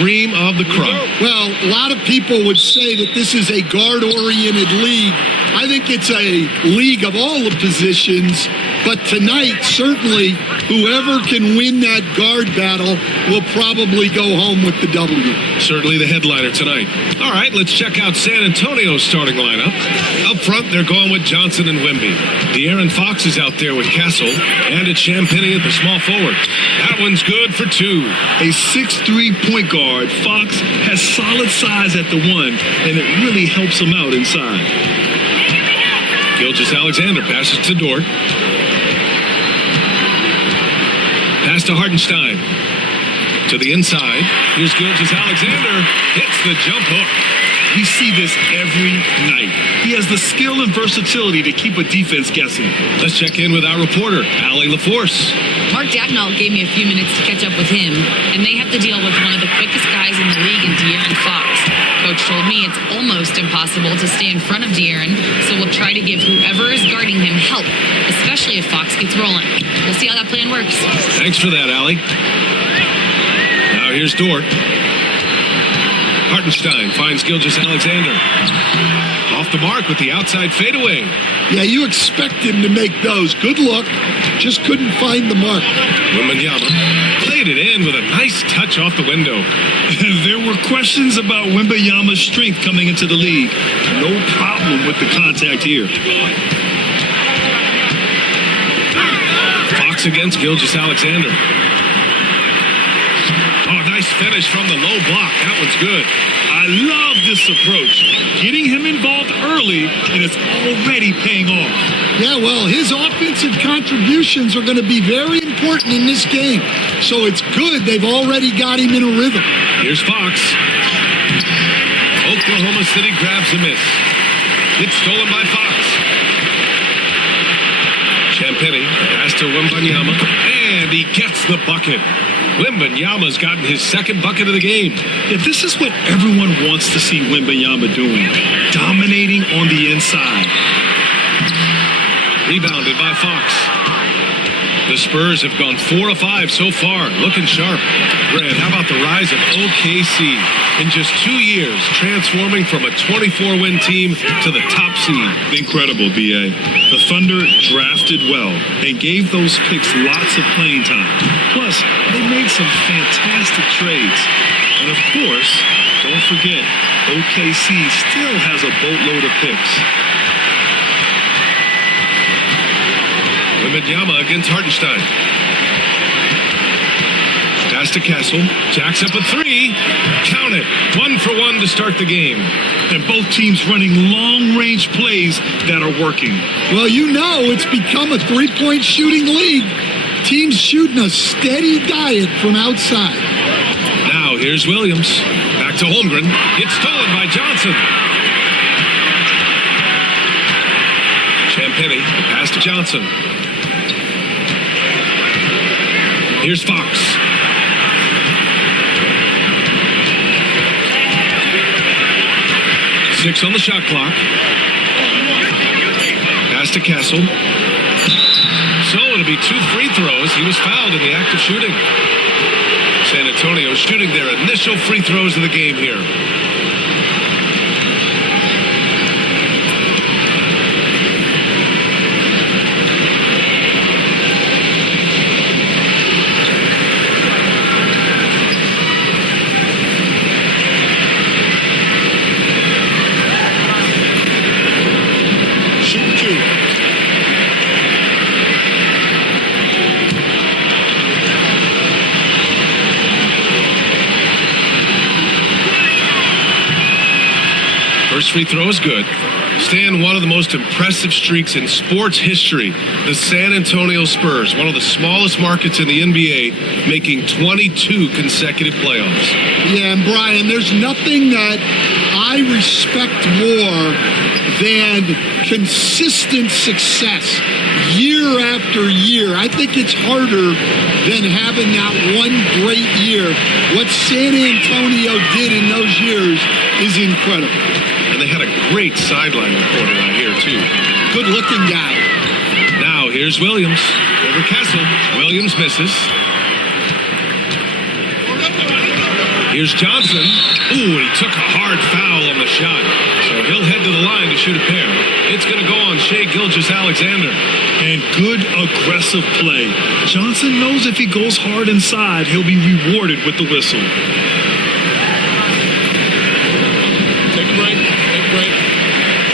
cream of the crop. Well, a lot of people would say that this is a guard-oriented league. I think it's a league of all the positions, but tonight, certainly, whoever can win that guard battle will probably go home with the W. Certainly the headliner tonight. All right, let's check out San Antonio's starting lineup. Up front, they're going with Johnson and Wemby. De'Aaron Fox is out there with Castle, and it's Champagnie at the small forward. That one's good for 2. A 6'3" point guard, Fox has solid size at the 1, and it really helps him out inside. Gilgeous-Alexander passes to Dort. Pass to Hartenstein. To the inside. Here's Gilgeous-Alexander. Hits the jump hook. We see this every night. He has the skill and versatility to keep a defense guessing. Let's check in with our reporter, Allie LaForce. Mark Dagnall gave me a few minutes to catch up with him, and they have to deal with one of the quickest guys in the league in De'Aaron Fox. Coach told me it's almost impossible to stay in front of De'Aaron, so we'll try to give whoever is guarding him help, especially if Fox gets rolling. We'll see how that plan works. Thanks for that, Allie. Now here's Dort. Hartenstein finds Gilgeous-Alexander. Off the mark with the outside fadeaway. Yeah, you expect him to make those. Good look. Just couldn't find the mark. Wembanyama played it in with a nice touch off the window. There were questions about Wembanyama's strength coming into the league. No problem with the contact here. Fox against Gilgeous-Alexander. Oh, nice finish from the low block. That one's good. I love this approach. Getting him involved early, and it's already paying off. Yeah, well, his offensive contributions are going to be very important in this game. So it's good they've already got him in a rhythm. Here's Fox. Oklahoma City grabs a miss. It's stolen by Fox. Champagnie pass to Wembanyama, and he gets the bucket. Wembanyama's gotten his second bucket of the game. Yeah, this is what everyone wants to see Wembanyama doing. Dominating on the inside. Rebounded by Fox. The Spurs have gone 4 of 5 so far, looking sharp. Brad, how about the rise of OKC? In just 2 years, transforming from a 24-win team to the top seed. Incredible, B.A. The Thunder drafted well and gave those picks lots of playing time. Plus, they made some fantastic trades. And of course, don't forget, OKC still has a boatload of picks. Wembanyama against Hartenstein. Pass to Castle. Jacks up a 3. Count it. 1 for 1 to start the game. And both teams running long-range plays that are working. Well, you know it's become a three-point shooting league. Teams shooting a steady diet from outside. Now here's Williams. Back to Holmgren. It's stolen by Johnson. Champagnie. Pass to Johnson. Here's Fox. Six on the shot clock. Pass to Castle. So it'll be 2 free throws. He was fouled in the act of shooting. San Antonio shooting their initial free throws of the game here. First free throw is good. Staying one of the most impressive streaks in sports history. The San Antonio Spurs, one of the smallest markets in the NBA, making 22 consecutive playoffs. Yeah, and Brian, there's nothing that I respect more than consistent success year after year. I think it's harder than having that one great year. What San Antonio did in those years is incredible. And they had a great sideline reporter out here, too. Good-looking guy. Now, here's Williams. Over Castle. Williams misses. Here's Johnson. Ooh, he took a hard foul on the shot. So he'll head to the line to shoot a pair. It's going to go on Shai Gilgeous-Alexander. And good aggressive play. Johnson knows if he goes hard inside, he'll be rewarded with the whistle. Take a break. Take a break.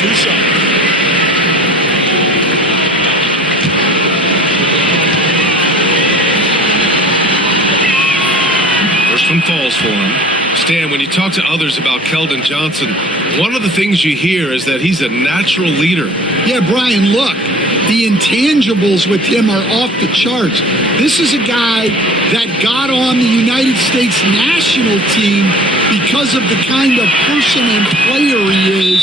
2 shots. First one falls for him. Stan, when you talk to others about Keldon Johnson, one of the things you hear is that he's a natural leader. Yeah, Brian, look, the intangibles with him are off the charts. This is a guy that got on the United States national team because of the kind of person and player he is.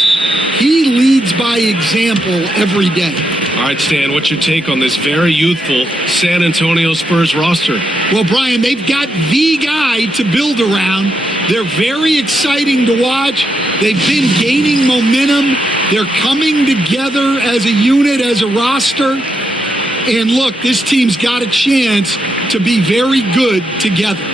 He leads by example every day. All right, Stan, what's your take on this very youthful San Antonio Spurs roster? Well, Brian, they've got the guy to build around. They're very exciting to watch. They've been gaining momentum. They're coming together as a unit, as a roster. And look, this team's got a chance to be very good together.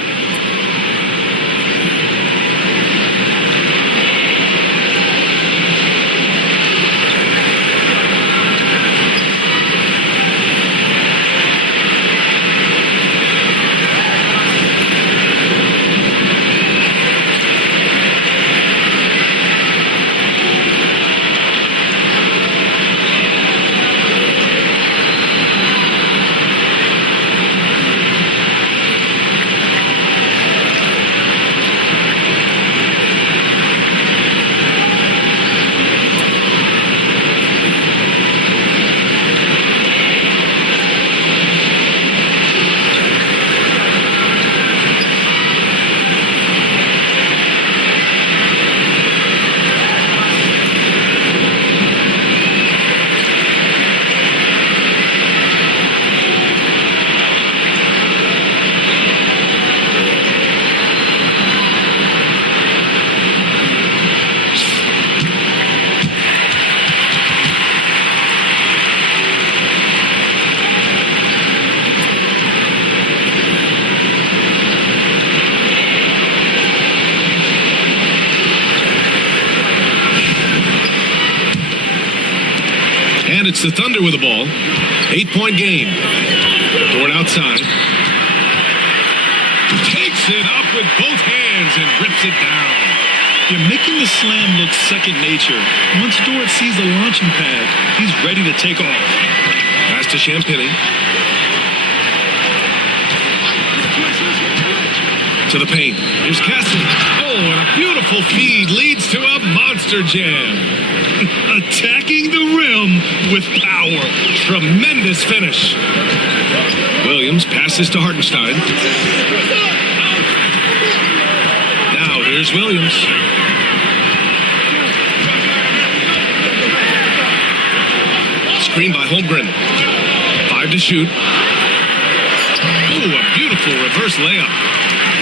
It's the Thunder with the ball. 8-point game. Dort outside. Takes it up with both hands and rips it down. You're making the slam look second nature. Once Dort sees the launching pad, he's ready to take off. Pass to Champagny. To the paint. Here's Castle. Oh, and a beautiful feed leads to a monster jam. Attacking the rim with power. Tremendous finish. Williams passes to Hartenstein. Now here's Williams. Screen by Holmgren. 5 to shoot. Ooh, a beautiful reverse layup.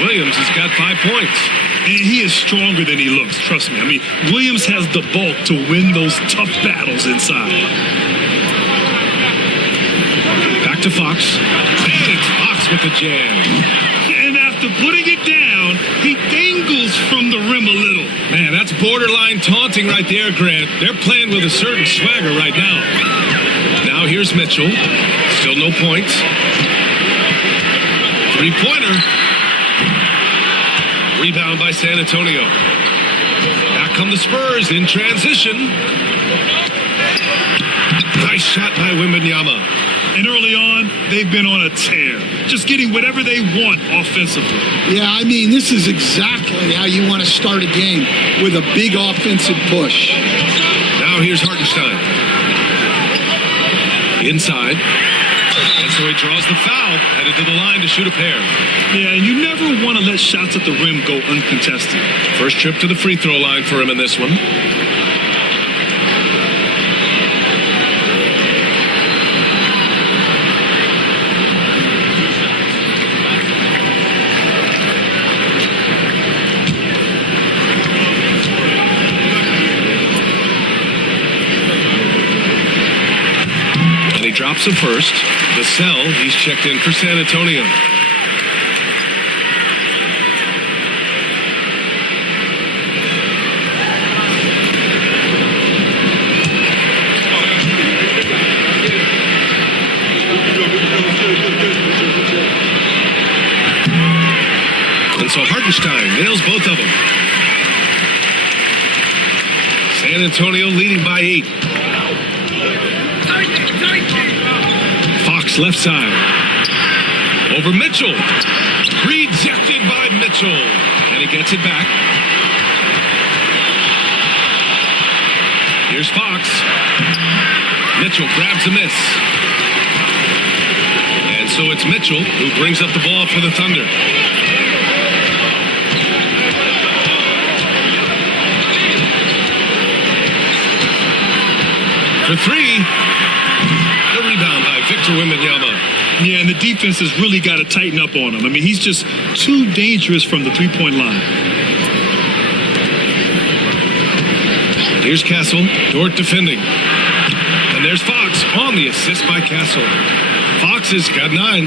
Williams has got 5 points. And he is stronger than he looks, trust me. I mean, Williams has the bulk to win those tough battles inside. Back to Fox. And it's Fox with the jam. And after putting it down, he dangles from the rim a little. Man, that's borderline taunting right there, Grant. They're playing with a certain swagger right now. Now here's Mitchell. Still no points. 3-pointer. Rebound by San Antonio. Back come the Spurs in transition. Nice shot by Wembanyama. And early on, they've been on a tear. Just getting whatever they want offensively. Yeah, I mean, this is exactly how you want to start a game, with a big offensive push. Now here's Hartenstein. Inside. And so he draws the foul, headed to the line to shoot a pair. Yeah, and you never want to let shots at the rim go uncontested. First trip to the free throw line for him in this one. And he drops the first. Vassell, he's checked in for San Antonio. Hartenstein nails both of them. San Antonio leading by 8. Fox left side. Over Mitchell. Rejected by Mitchell. And he gets it back. Here's Fox. Mitchell grabs a miss. And so it's Mitchell who brings up the ball for the Thunder. For 3. The rebound by Victor Wembanyama. Yeah, and the defense has really got to tighten up on him. I mean, he's just too dangerous from the three-point line. Here's Castle. Dort defending. And there's Fox on the assist by Castle. Fox has got 9.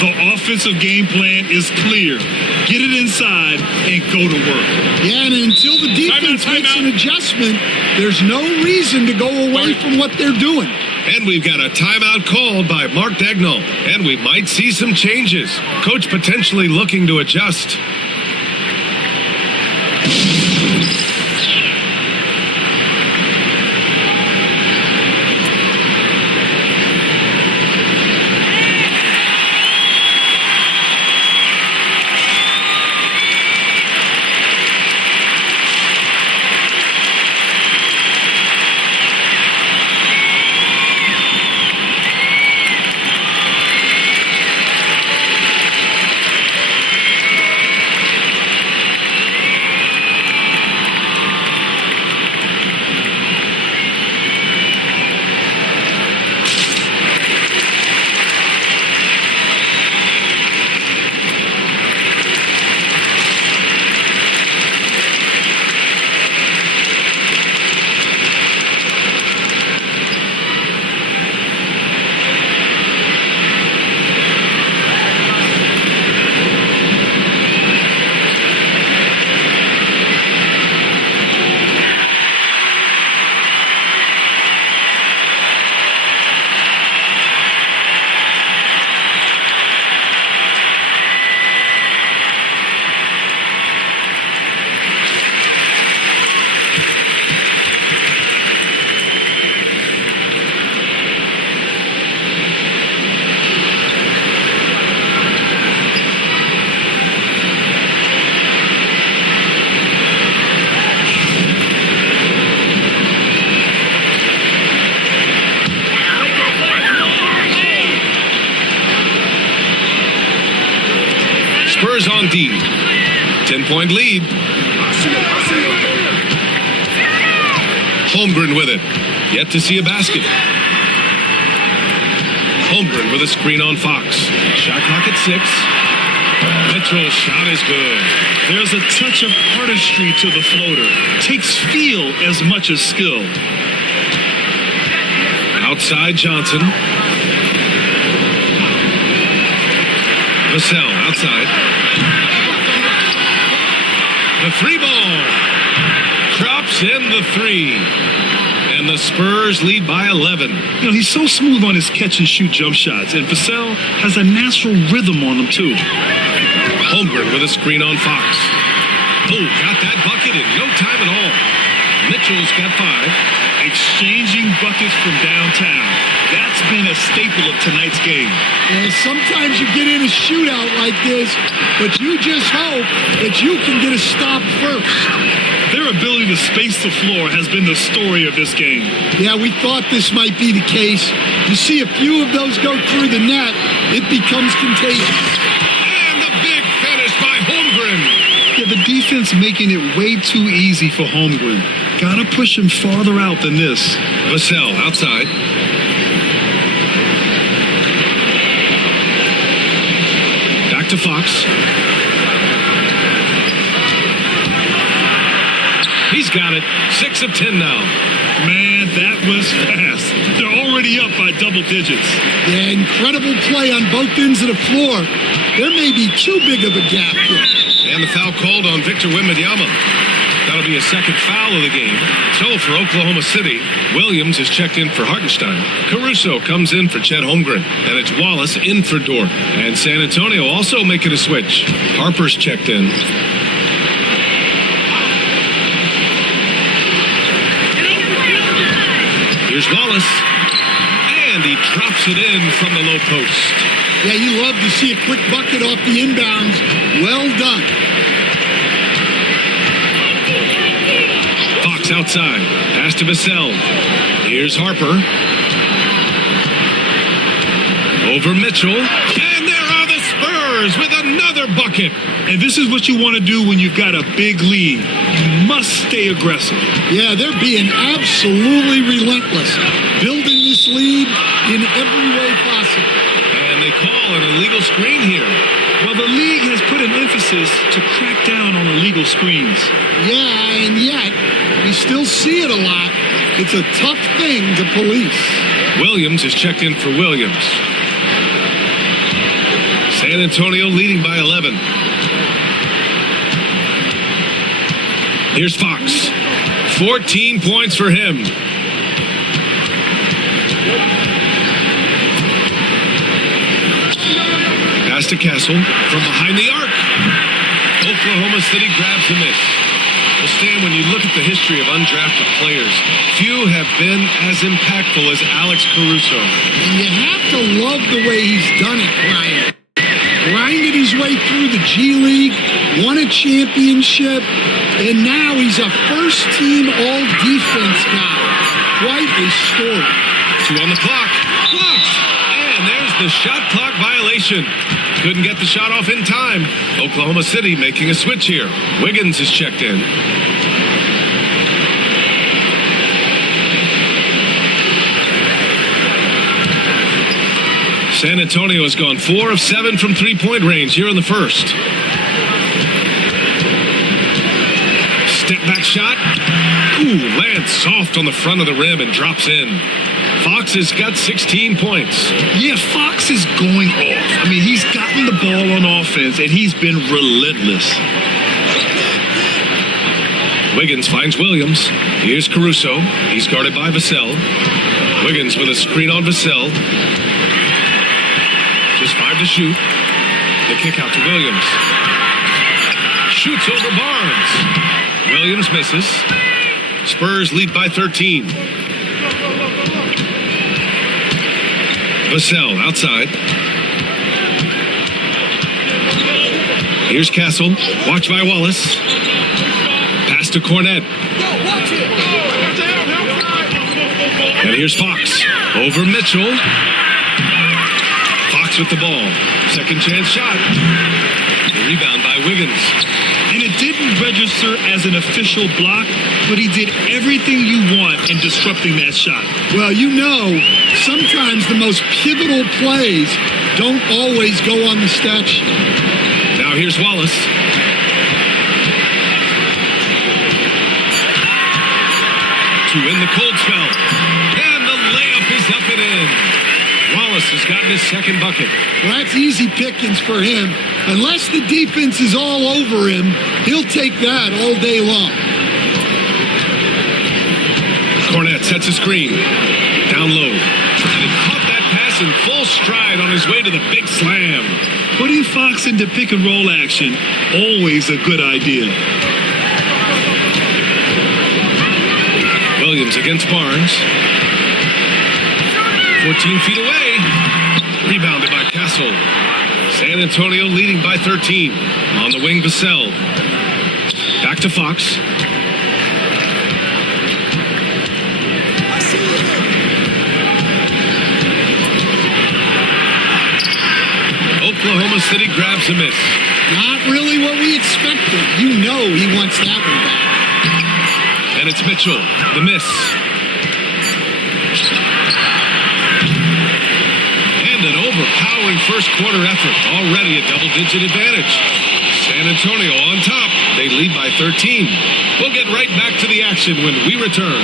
The offensive game plan is clear. Get it inside and go to work. Yeah, and until the defense makes an adjustment, there's no reason to go away from what they're doing. And we've got a timeout called by Mark Daigneault. And we might see some changes. Coach potentially looking to adjust. Spurs on D. 10-point lead. Holmgren with it. Yet to see a basket. Holmgren with a screen on Fox. Shot clock at 6. Mitchell's shot is good. There's a touch of artistry to the floater. Takes feel as much as skill. Outside Johnson. Vassell outside. The 3 ball. Drops in the 3. And the Spurs lead by 11. You know, he's so smooth on his catch and shoot jump shots. And Vassell has a natural rhythm on him, too. Holmgren with a screen on Fox. Oh, got that bucket in no time at all. Mitchell's got 5. Exchanging buckets from downtown. That's been a staple of tonight's game. And sometimes you get in a shootout like this, but you just hope that you can get a stop first. Their ability to space the floor has been the story of this game. Yeah, we thought this might be the case. You see a few of those go through the net, it becomes contagious. And the big finish by Holmgren. Yeah, the defense making it way too easy for Holmgren. Gotta push him farther out than this. Vassell outside. Back to Fox. He's got it. 6 of 10 now. Man, that was fast. They're already up by double digits. Yeah, incredible play on both ends of the floor. There may be too big of a gap here. And the foul called on Victor Wembanyama. That'll be a second foul of the game. So for Oklahoma City, Williams is checked in for Hartenstein. Caruso comes in for Chet Holmgren. And it's Wallace in for Dort. And San Antonio also making a switch. Harper's checked in. Wallace. And he drops it in from the low post. Yeah, you love to see a quick bucket off the inbounds. Well done. Fox outside. Pass to Vassell. Here's Harper. Over Mitchell. And there are the Spurs with another bucket. And this is what you want to do when you've got a big lead. You must stay aggressive. Yeah, they're being absolutely relentless. Building this lead in every way possible. And they call an illegal screen here. Well, the league has put an emphasis to crack down on illegal screens. Yeah, and yet, we still see it a lot. It's a tough thing to police. Williams is checked in for Williams. San Antonio leading by 11. Here's Fox. 14 points for him. Pass to Castle from behind the arc. Oklahoma City grabs the miss. Well, Stan, when you look at the history of undrafted players, few have been as impactful as Alex Caruso. And you have to love the way he's done it, Brian. Grinded his way through the G League, won a championship, and now he's a first-team all-defense guy. Quite a story. 2 on the clock. Blocked. And there's the shot clock violation. Couldn't get the shot off in time. Oklahoma City making a switch here. Wiggins is checked in. San Antonio has gone 4 of 7 from three-point range here in the first. Step back shot. Ooh, lands soft on the front of the rim and drops in. Fox has got 16 points. Yeah, Fox is going off. I mean, he's gotten the ball on offense, and he's been relentless. Wiggins finds Williams. Here's Caruso. He's guarded by Vassell. Wiggins with a screen on Vassell. Just 5 to shoot. The kick out to Williams. Shoots over Barnes. Williams misses. Spurs lead by 13. Vassell outside. Here's Castle. Watched by Wallace. Pass to Cornette. And here's Fox. Over Mitchell. Fox with the ball. Second chance shot. The rebound by Wiggins. And it didn't register as an official block, but he did everything you want in disrupting that shot. Well, you know, sometimes the most pivotal plays don't always go on the stat sheet. Now here's Wallace. To win the cold spell. And the layup is up and in. Wallace has gotten his second bucket. Well, that's easy pickings for him. Unless the defense is all over him, he'll take that all day long. Cornette sets a screen. Down low. And he caught that pass in full stride on his way to the big slam. Putting Fox into pick and roll action, always a good idea. Williams against Barnes. 14 feet away. Rebounded by Castle. San Antonio leading by 13. On the wing, Vassell. Back to Fox. Oklahoma City grabs a miss. Not really what we expected. You know he wants that one back. And it's Mitchell. The miss. An overpowering first quarter effort. Already a double-digit advantage. San Antonio on top. They lead by 13. We'll get right back to the action when we return.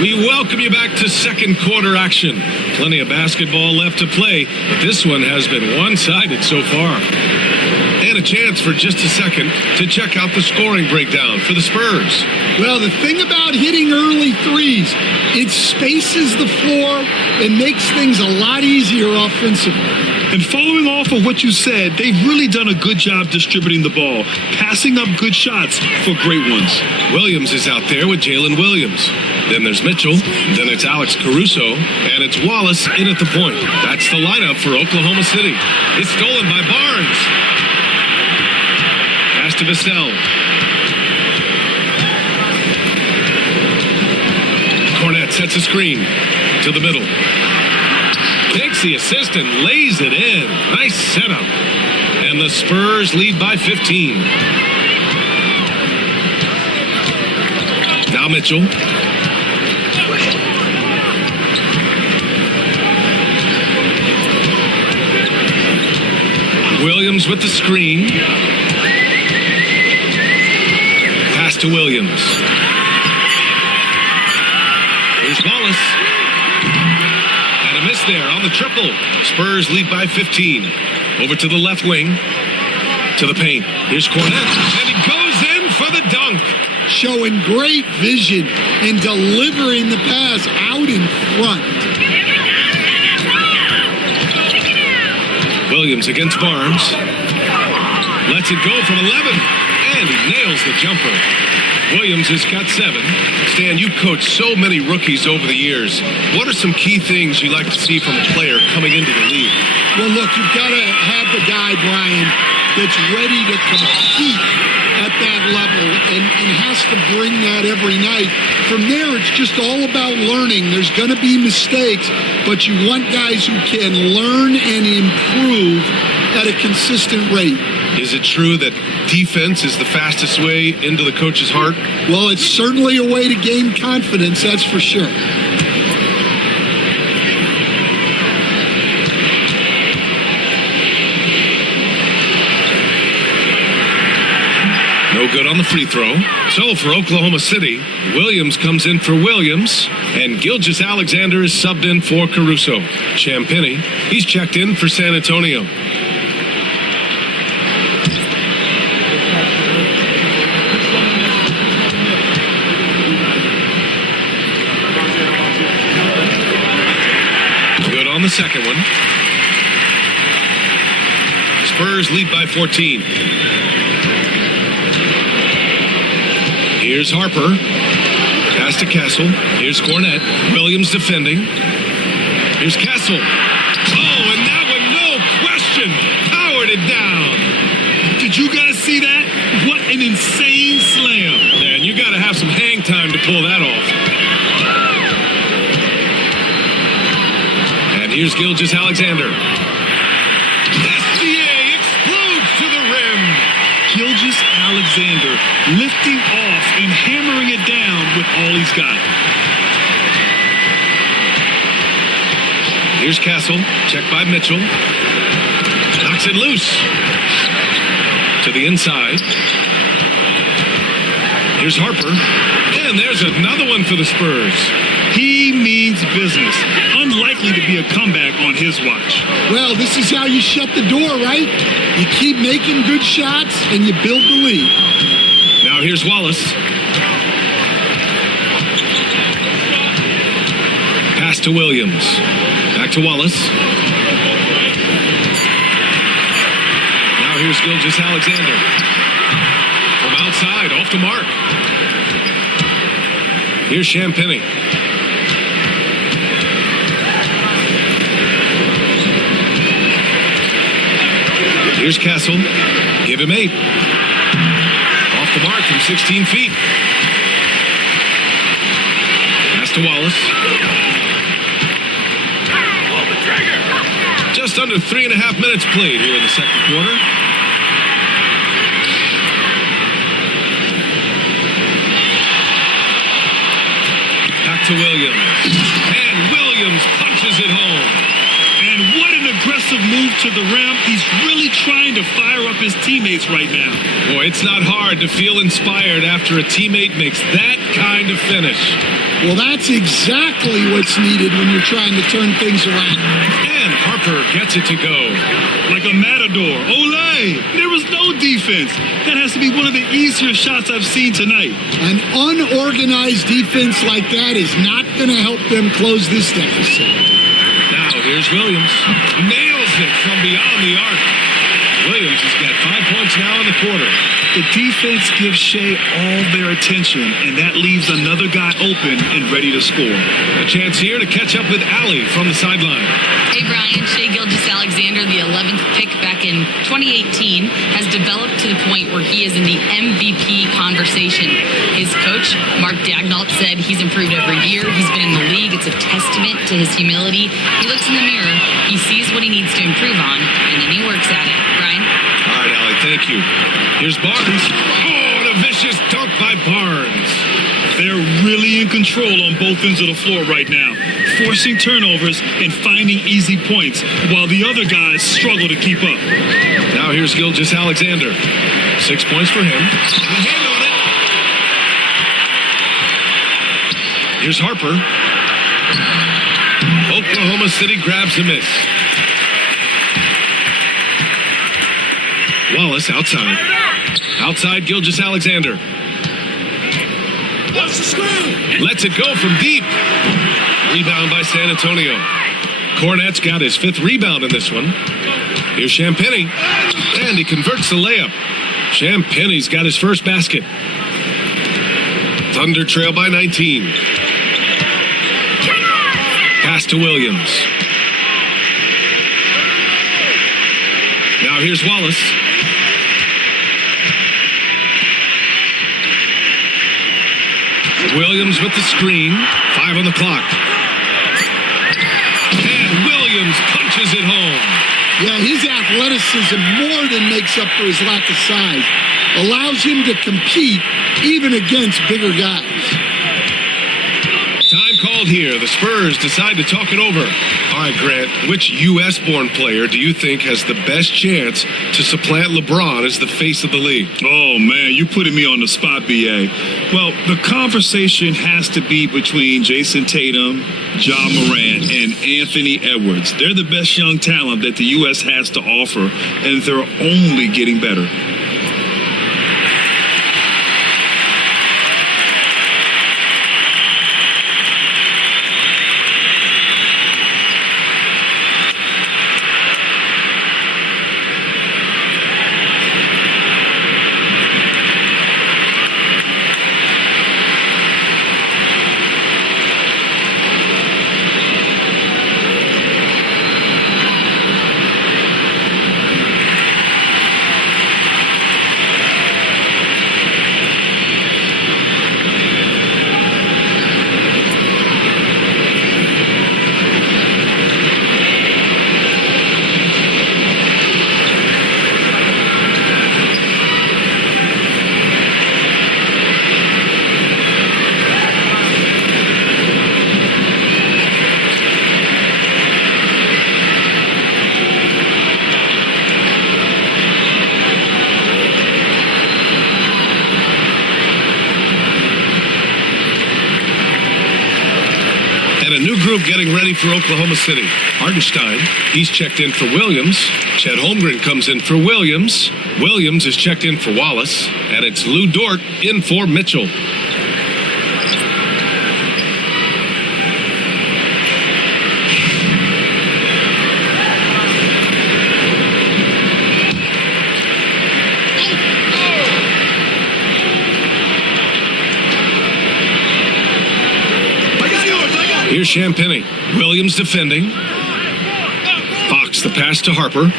We welcome you back to second quarter action. Plenty of basketball left to play, but this one has been one-sided so far. and a chance for just a second to check out the scoring breakdown for the Spurs. Well, the thing about hitting early threes, it spaces the floor and makes things a lot easier offensively. And following off of what you said, they've really done a good job distributing the ball, passing up good shots for great ones. Williams is out there with Jalen Williams. Then there's Mitchell. Then it's Alex Caruso. And it's Wallace in at the point. That's the lineup for Oklahoma City. It's stolen by Barnes. Pass to Vassell. Cornette sets a screen to the middle. Takes the assist and lays it in. Nice setup. And the Spurs lead by 15. Now Mitchell. Williams with the screen. Pass to Williams. Here's Wallace. And a miss there on the triple. Spurs lead by 15. Over to the left wing. To the paint. Here's Cornette. And he goes in for the dunk. Showing great vision and delivering the pass out in front. Williams against Barnes. Lets it go from 11. And he nails the jumper. Williams has got 7. Stan, you've coached so many rookies over the years. What are some key things you like to see from a player coming into the league? Well, look, you've got to have the guy, Brian, that's ready to compete at that level and has to bring that every night. From there, it's just all about learning. There's going to be mistakes, but you want guys who can learn and improve at a consistent rate. Is it true that defense is the fastest way into the coach's heart? Well, it's certainly a way to gain confidence, that's for sure. No good on the free throw. So for Oklahoma City, Williams comes in for Williams, and Gilgeous-Alexander is subbed in for Caruso. Champagnie, he's checked in for San Antonio. Good on the second one. Spurs lead by 14. Here's Harper. Pass to Castle. Here's Cornette. Williams defending. Here's Castle. Oh, and that one, no question, powered it down. Did you guys see that? What an insane slam. Man, you got to have some hang time to pull that off. And here's Gilgeous-Alexander. SGA explodes to the rim. Gilgeous-Alexander lifting off and hammering it down with all he's got. Here's Castle. Checked by Mitchell. Knocks it loose. To the inside. Here's Harper. And there's another one for the Spurs. He means business. Unlikely to be a comeback on his watch. Well, this is how you shut the door, right? You keep making good shots and you build the lead. Now here's Wallace. Pass to Williams. Back to Wallace. Now here's Gilgeous-Alexander. From outside, off the mark. Here's Champagnie. Here's Castle. Give him 8. Off the mark from 16 feet. Pass to Wallace. Just under 3.5 minutes played here in the second quarter. Back to Williams. And Williams punches it home. And what an aggressive move to the rim. He's really trying to fire up his teammates right now. Boy, it's not hard to feel inspired after a teammate makes that kind of finish. Well, that's exactly what's needed when you're trying to turn things around. And Harper gets it to go. Like a matador. Olay! There was no defense. That has to be one of the easier shots I've seen tonight. An unorganized defense like that is not going to help them close this deficit. Now here's Williams. Nails it from beyond the arc. Williams has got 5 points now in the quarter. The defense gives Shea all their attention, and that leaves another guy open and ready to score. A chance here to catch up with Allie from the sideline. Hey, Brian, Shea Gilgeous-Alexander, the 11th pick back in 2018, has developed to the point where he is in the MVP conversation. His coach, Mark Daignault, said he's improved every year. He's been in the league. It's a testament to his humility. He looks in the mirror, he sees what he needs to improve on, and then he works at it. Brian? All right, Allie, thank you. Here's Barnes. Oh, and a vicious dunk by Barnes. They're really in control on both ends of the floor right now, forcing turnovers and finding easy points while the other guys struggle to keep up. Now here's Gilgeous-Alexander. 6 points for him. The hand on it. Here's Harper. Oklahoma City grabs a miss. Wallace outside. Outside Gilgeous-Alexander. Lets it go from deep. Rebound by San Antonio. Cornette's got his 5th rebound in this one. Here's Champagnie. And he converts the layup. Champagnie's got his first basket. Thunder trail by 19. Pass to Williams. Now here's Wallace. Williams with the screen. 5 on the clock. And Williams punches it home. Yeah, his athleticism more than makes up for his lack of size. Allows him to compete even against bigger guys. Time called here. The Spurs decide to talk it over. All right, Grant, which U.S.-born player do you think has the best chance to supplant LeBron as the face of the league? Oh, man, you putting me on the spot, B.A. Well, the conversation has to be between Jason Tatum, Ja Morant, and Anthony Edwards. They're the best young talent that the U.S. has to offer, and they're only getting better. Group getting ready for Oklahoma City. Hartenstein, he's checked in for Williams. Chet Holmgren comes in for Williams. Williams is checked in for Wallace. And it's Lou Dort in for Mitchell. Here's Champagnie. Williams defending. Fox the pass to Harper.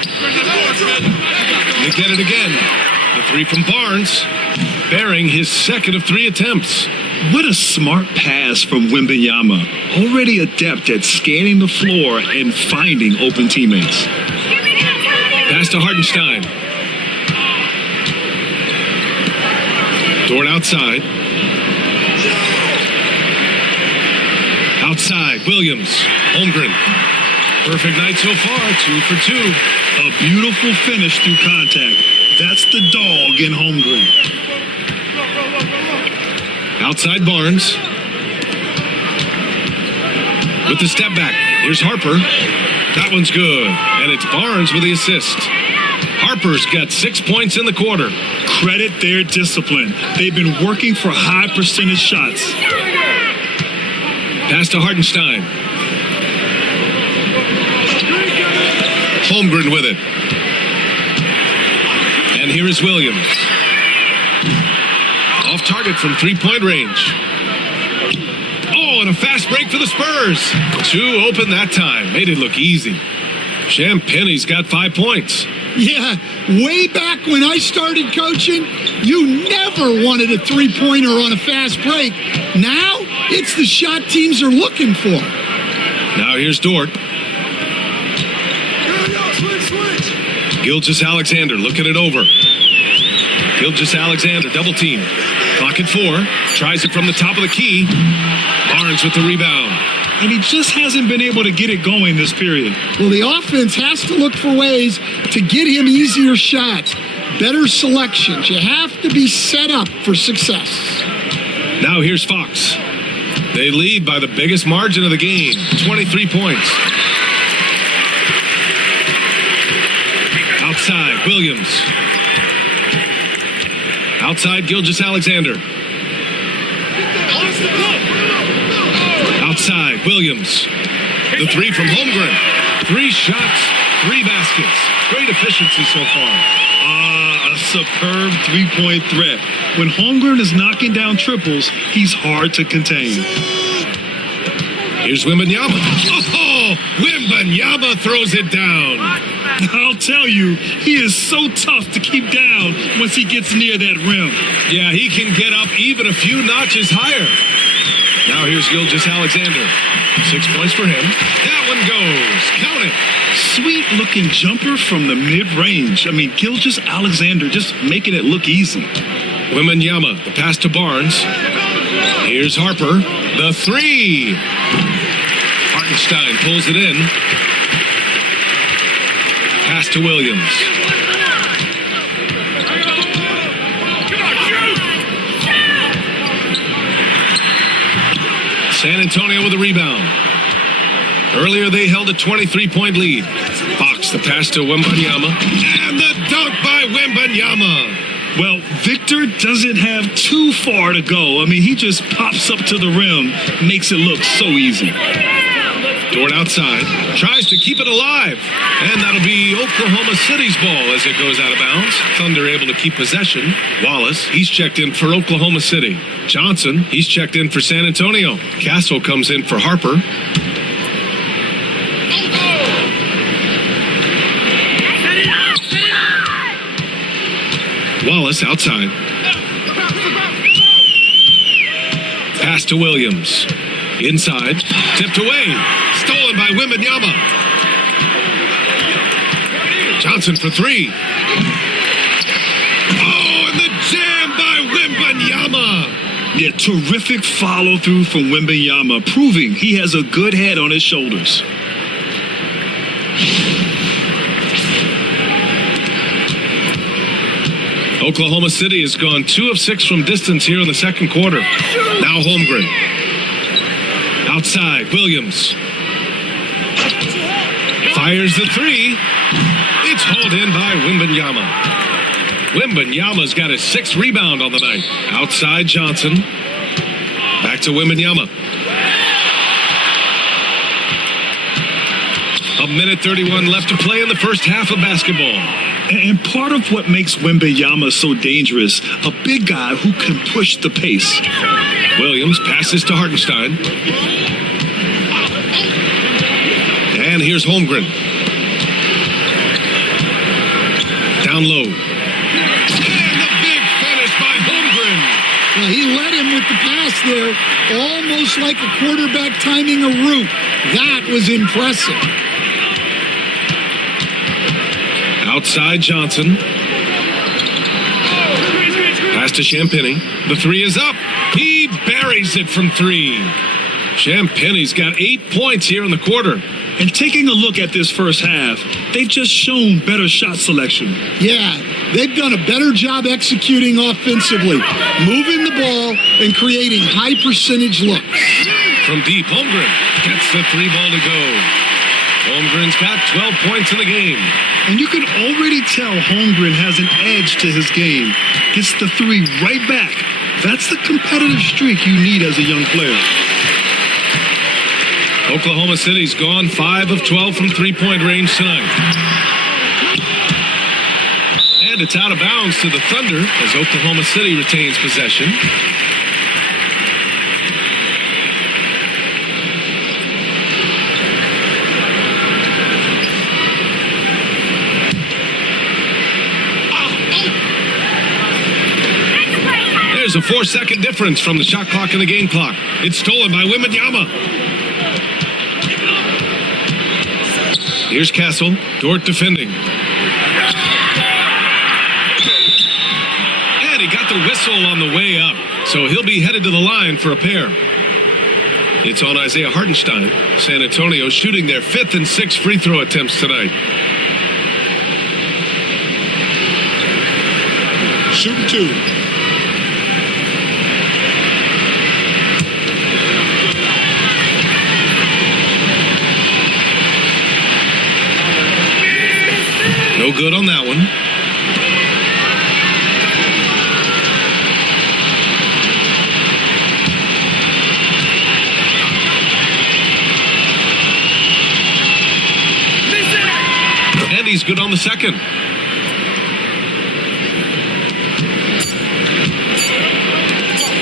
They get it again. The 3 from Barnes. Bearing his 2nd of 3 attempts. What a smart pass from Wembanyama. Already adept at scanning the floor and finding open teammates. Pass to Hartenstein. Dort outside. Outside, Williams, Holmgren. Perfect night so far, 2 for 2. A beautiful finish through contact. That's the dog in Holmgren. Outside Barnes. With the step back. Here's Harper. That one's good. And it's Barnes with the assist. Harper's got 6 points in the quarter. Credit their discipline. They've been working for high percentage shots. Pass to Hartenstein. Holmgren with it. And here is Williams. Off target from three-point range. Oh, and a fast break for the Spurs. 2 open that time. Made it look easy. Champagne's got 5 points. Yeah, way back when I started coaching, you never wanted a three-pointer on a fast break. Now, it's the shot teams are looking for. Now here's Dort. Gilgeous-Alexander looking it over. Gilgeous-Alexander double team. Clock at 4. Tries it from the top of the key. Barnes with the rebound. And he just hasn't been able to get it going this period. Well, the offense has to look for ways to get him easier shots, better selections. You have to be set up for success. Now here's Fox. They lead by the biggest margin of the game, 23 points. Outside, Williams. Outside, Gilgeous-Alexander. Outside, Williams. The three from Holmgren. 3 shots, 3 baskets. Great efficiency so far. A superb three-point threat. When Holmgren is knocking down triples, he's hard to contain. Here's Wembanyama. Oh, Wembanyama throws it down. I'll tell you, he is so tough to keep down once he gets near that rim. Yeah, he can get up even a few notches higher. Now here's Gilgeous-Alexander. 6 points for him. That one goes. Count it. Sweet-looking jumper from the mid-range. I mean, Gilgeous-Alexander just making it look easy. Wembanyama, the pass to Barnes. Here's Harper. The 3. Hartenstein pulls it in. Pass to Williams. San Antonio with a rebound. Earlier they held a 23-point lead. Fox, the pass to Wembanyama. And the dunk by Wembanyama. Well, Victor doesn't have too far to go. I mean, he just pops up to the rim, makes it look so easy. Dort outside, tries to keep it alive. And that'll be Oklahoma City's ball as it goes out of bounds. Thunder able to keep possession. Wallace, he's checked in for Oklahoma City. Johnson, he's checked in for San Antonio. Castle comes in for Harper. Wallace outside. Pass to Williams. Inside. Tipped away. Stolen by Wembanyama. Johnson for 3. Oh, and the jam by Wembanyama. Yeah, terrific follow through from Wembanyama, proving he has a good head on his shoulders. Oklahoma City has gone 2 of 6 from distance here in the second quarter. Now Holmgren. Outside, Williams. Fires the 3. It's hauled in by Wembanyama. Wembanyama's got his 6th rebound on the night. Outside, Johnson. Back to Wembanyama. 1:31 left to play in the first half of basketball. And part of what makes Wembanyama so dangerous, a big guy who can push the pace. Williams passes to Hartenstein. And here's Holmgren. Down low. And the big finish by Holmgren. Well, he led him with the pass there, almost like a quarterback timing a route. That was impressive. Outside Johnson. Pass to Champagny. The 3 is up. He buries it from 3. Champagne's got 8 points here in the quarter. And taking a look at this first half, they've just shown better shot selection. Yeah, they've done a better job executing offensively, moving the ball and creating high percentage looks. From deep, Holmgren gets the 3-ball to go. Holmgren's got 12 points in the game. And you can already tell Holmgren has an edge to his game. Gets the 3 right back. That's the competitive streak you need as a young player. Oklahoma City's gone 5 of 12 from three-point range tonight. And it's out of bounds to the Thunder as Oklahoma City retains possession. There's a 4-second difference from the shot clock and the game clock. It's stolen by Wembanyama. Here's Castle. Dort defending. And he got the whistle on the way up, so he'll be headed to the line for a pair. It's on Isaiah Hartenstein. San Antonio shooting their 5th and 6th free throw attempts tonight. Shooting 2. No good on that one. And he's good on the second.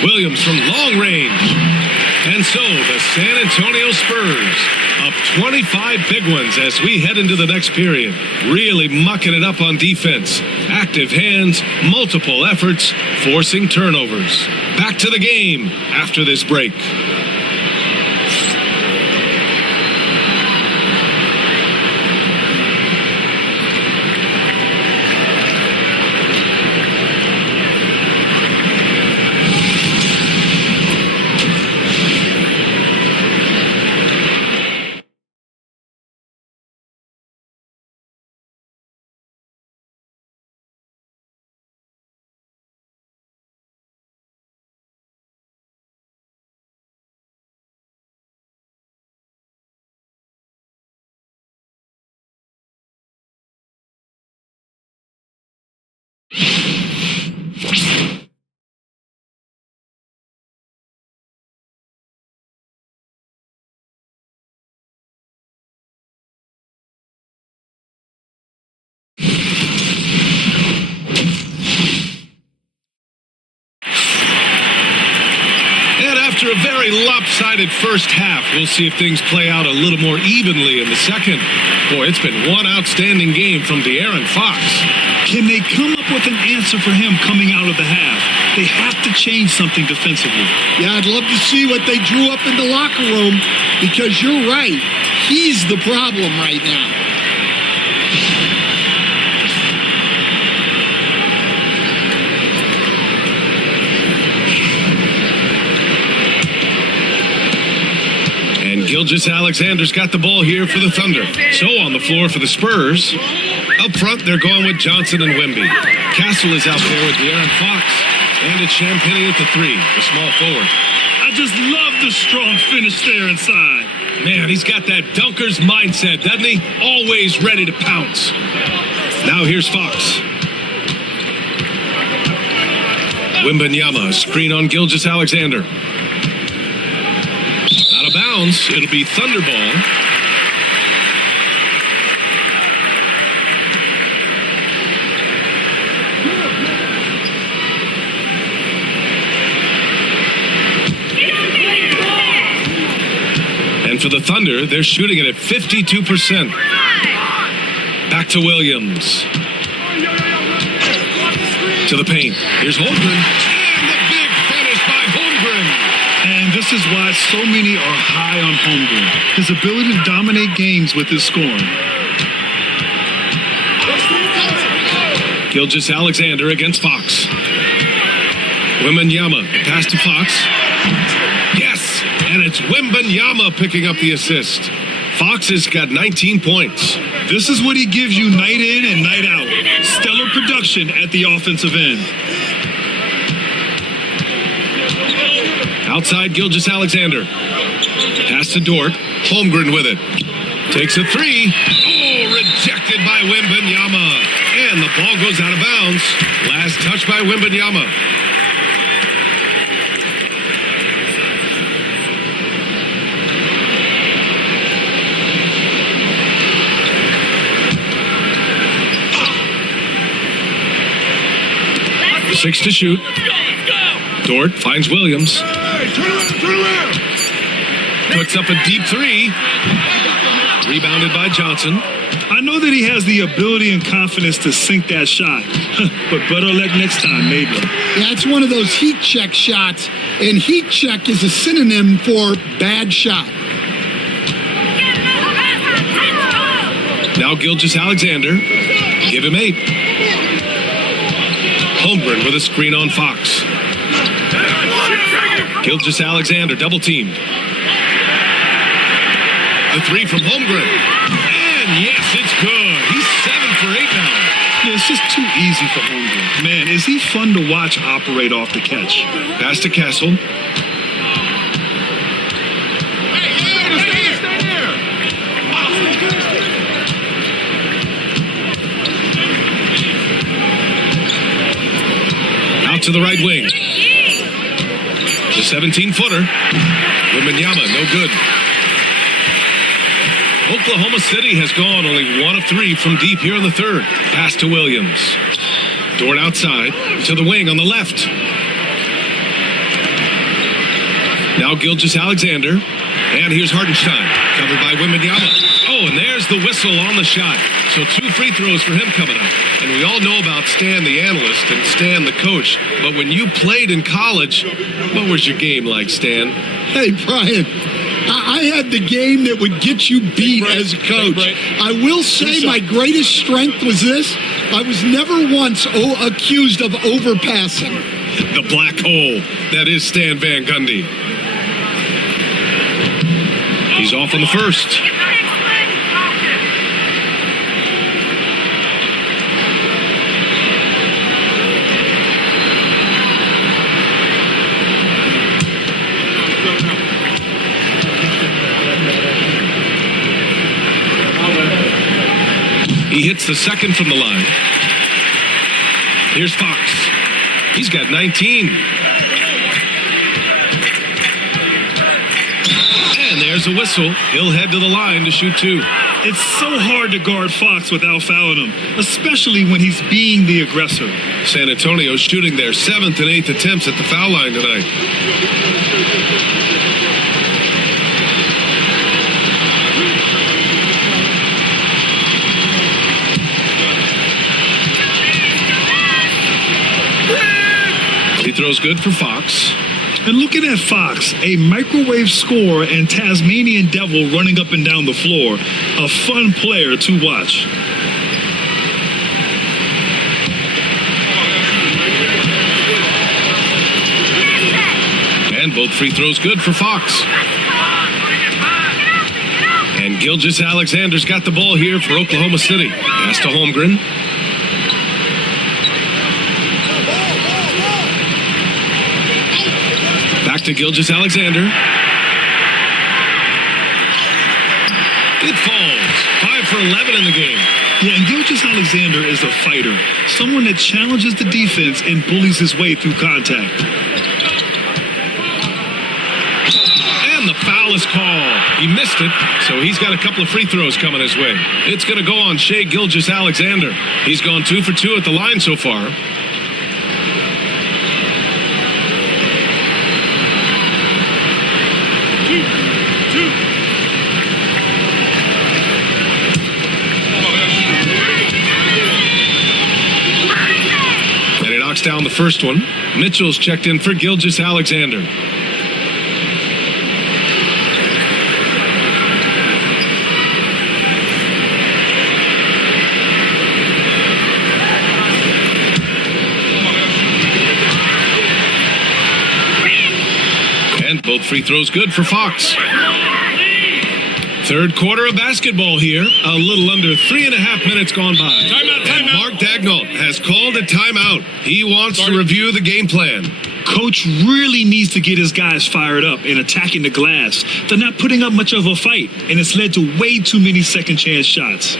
Williams from long range. And so the San Antonio Spurs up 25 big ones as we head into the next period. Really mucking it up on defense. Active hands, multiple efforts, forcing turnovers. Back to the game after this break. After a very lopsided first half, we'll see if things play out a little more evenly in the second. Boy, it's been one outstanding game from De'Aaron Fox. Can they come up with an answer for him coming out of the half? They have to change something defensively. Yeah, I'd love to see what they drew up in the locker room because you're right. He's the problem right now. And Gilgeous-Alexander's got the ball here for the Thunder. So on the floor for the Spurs. Up front, they're going with Johnson and Wemby. Castle is out there with De'Aaron Fox. And it's Champagnie at the 3, the small forward. I just love the strong finish there inside. Man, he's got that dunker's mindset, doesn't he? Always ready to pounce. Now here's Fox. Wembanyama, screen on Gilgeous-Alexander. Out of bounds, it'll be Thunder ball. And for the Thunder, they're shooting it at 52%. Back to Williams. To the paint. Here's Holmgren. And the big finish by Holmgren. And this is why so many are high on Holmgren. His ability to dominate games with his scoring. Gilgeous-Alexander against Fox. Wembanyama, pass to Fox. Yes, and a It's Wembanyama picking up the assist. Fox has got 19 points. This is what he gives you night in and night out. Stellar production at the offensive end. Outside Gilgeous-Alexander. Pass to Dort. Holmgren with it. Takes a three. Oh, rejected by Wembanyama. And the ball goes out of bounds. Last touch by Wembanyama. Six to shoot. Dort finds Williams. Puts up a deep three. Rebounded by Johnson. I know that he has the ability and confidence to sink that shot, but better luck next time, maybe. Yeah, it's one of those heat check shots, and heat check is a synonym for bad shot. Now Gilgeous-Alexander. Give him 8. Holmgren with a screen on Fox. Gilgeous-Alexander double teamed. The three from Holmgren. And yes, it's good. He's 7 for 8 now. Yeah, it's just too easy for Holmgren. Man, is he fun to watch operate off the catch. Pass to Castle. Out to the right wing. The 17-footer. Wembanyama, no good. Oklahoma City has gone only 1 of 3 from deep here in the third. Pass to Williams. Dort outside to the wing on the left. Now Gilgeous-Alexander. And here's Hartenstein. Covered by Wembanyama. Oh, and there's the whistle on the shot. So 2 free throws for him coming up. And we all know about Stan the analyst and Stan the coach. But when you played in college, what was your game like, Stan? Hey, Brian, I had the game that would get you beat as a coach. I will say my greatest strength was this. I was never once accused of overpassing. The black hole that is Stan Van Gundy. He's off on the first. He hits the second from the line. Here's Fox. He's got 19. And there's a whistle. He'll head to the line to shoot 2. It's so hard to guard Fox without fouling him, especially when he's being the aggressor. San Antonio shooting their 7th and 8th attempts at the foul line tonight. He throws good for Fox. And looking at Fox, a microwave scorer and Tasmanian devil running up and down the floor, a fun player to watch. And both free throws good for Fox. And Gilgeous-Alexander's got the ball here for Oklahoma City. Pass to Holmgren. Back to Gilgeous-Alexander. It falls. 5 for 11 in the game. Yeah, and Gilgeous-Alexander is a fighter. Someone that challenges the defense and bullies his way through contact. And the foul is called. He missed it, so he's got a couple of free throws coming his way. It's going to go on Shai Gilgeous-Alexander. He's gone 2 for 2 at the line so far. Down the first one. Mitchell's checked in for Gilgeous-Alexander. And both free throws good for Fox. Third quarter of basketball here. A little under 3.5 minutes gone by. And Mark Daigneault has called a timeout. He wants to review the game plan. Coach really needs to get his guys fired up and attacking the glass. They're not putting up much of a fight, and it's led to way too many second chance shots.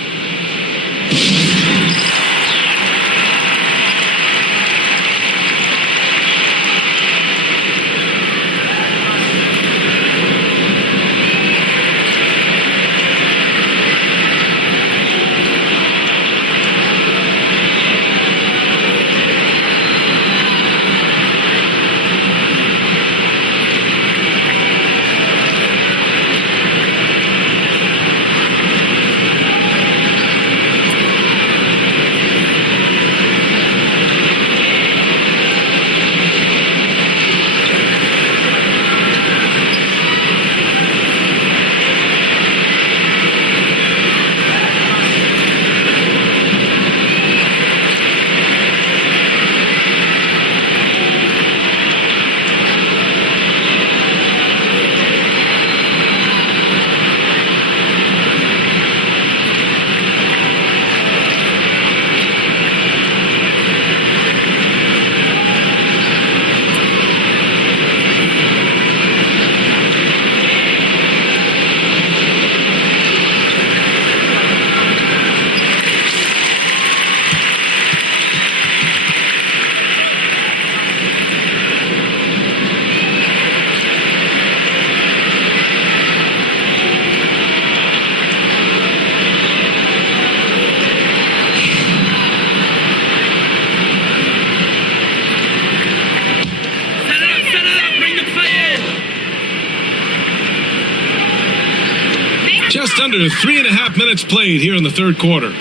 Just under 3.5 minutes played here in the third quarter.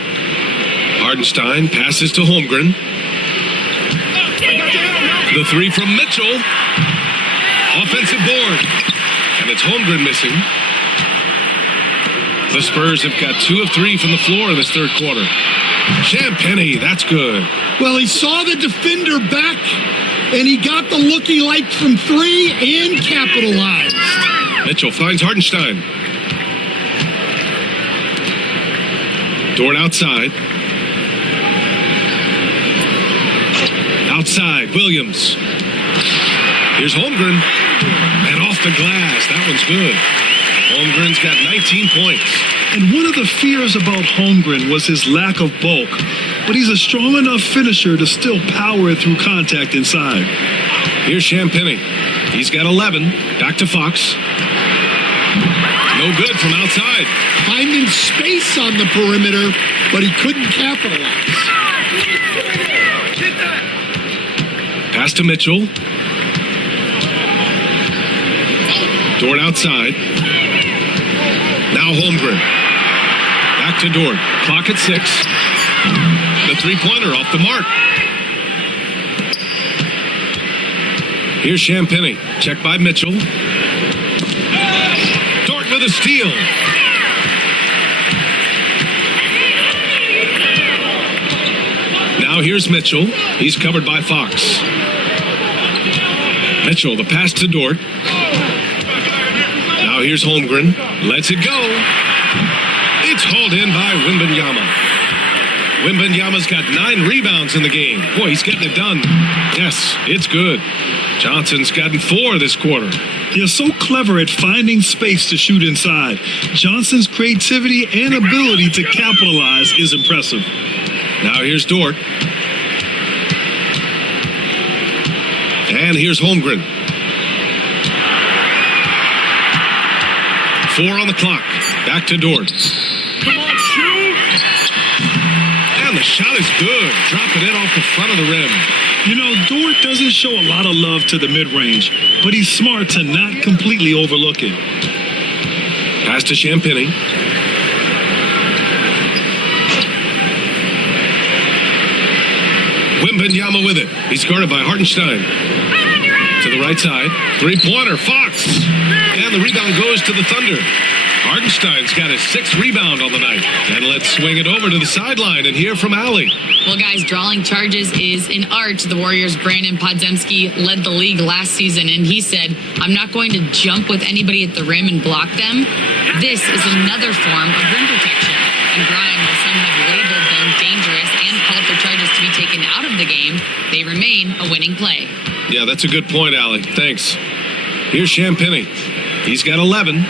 Hardenstein passes to Holmgren. The three from Mitchell. Offensive board. And it's Holmgren missing. The Spurs have got 2 of 3 from the floor in this third quarter. Champagnie, that's good. Well, he saw the defender back, and he got the look he liked from 3 and capitalized. Mitchell finds Hardenstein. Dort outside. Outside, Williams. Here's Holmgren. And off the glass. That one's good. Holmgren's got 19 points. And one of the fears about Holmgren was his lack of bulk. But he's a strong enough finisher to still power it through contact inside. Here's Champagnie. He's got 11. Back to Fox. No good from outside. Finding space on the perimeter, but he couldn't capitalize. Pass to Mitchell. Dort outside. Now Holmgren. Back to Dort. Clock at 6. The three-pointer off the mark. Here's Champagnie. Checked by Mitchell. Dort with a steal. Now here's Mitchell. He's covered by Fox. Mitchell, the pass to Dort. Now here's Holmgren. Lets it go. It's hauled in by Wembanyama. Wembanyama's got 9 rebounds in the game. Boy, he's getting it done. Yes, it's good. Johnson's gotten 4 this quarter. They're so clever at finding space to shoot inside. Johnson's creativity and ability to capitalize is impressive. Now here's Dort. And here's Holmgren. 4 on the clock. Back to Dort. Come on, shoot! And the shot is good. Dropping it off the front of the rim. You know, Dort doesn't show a lot of love to the mid-range, but he's smart to not completely overlook it. Pass to Champagnie. Wembanyama with it. He's guarded by Hardenstein. To the right side. Three-pointer. Fox. And the rebound goes to the Thunder. Hartenstein's got his 6th rebound on the night. And let's swing it over to the sideline and hear from Allie. Well, guys, drawing charges is an art. The Warriors' Brandon Podziemski led the league last season, and he said, I'm not going to jump with anybody at the rim and block them. This is another form of rim protection. And Brian, while some have labeled them dangerous and called for charges to be taken out of the game, they remain a winning play. Yeah, that's a good point, Allie. Thanks. Here's Champagny. He's got 11.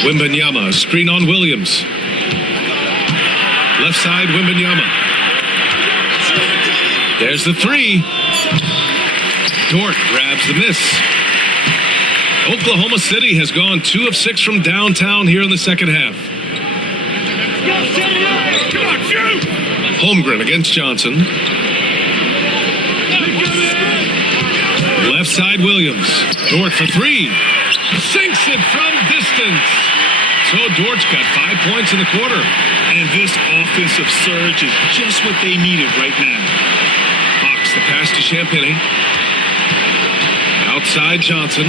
Wembanyama, screen on Williams. Left side, Wembanyama. There's the 3. Dort grabs the miss. Oklahoma City has gone 2 of 6 from downtown here in the second half. Holmgren against Johnson. Left side, Williams. Dort for 3. Sinks it from distance. So Dort's got 5 points in the quarter. And this offensive surge is just what they needed right now. Fox, the pass to Champagny. Outside Johnson.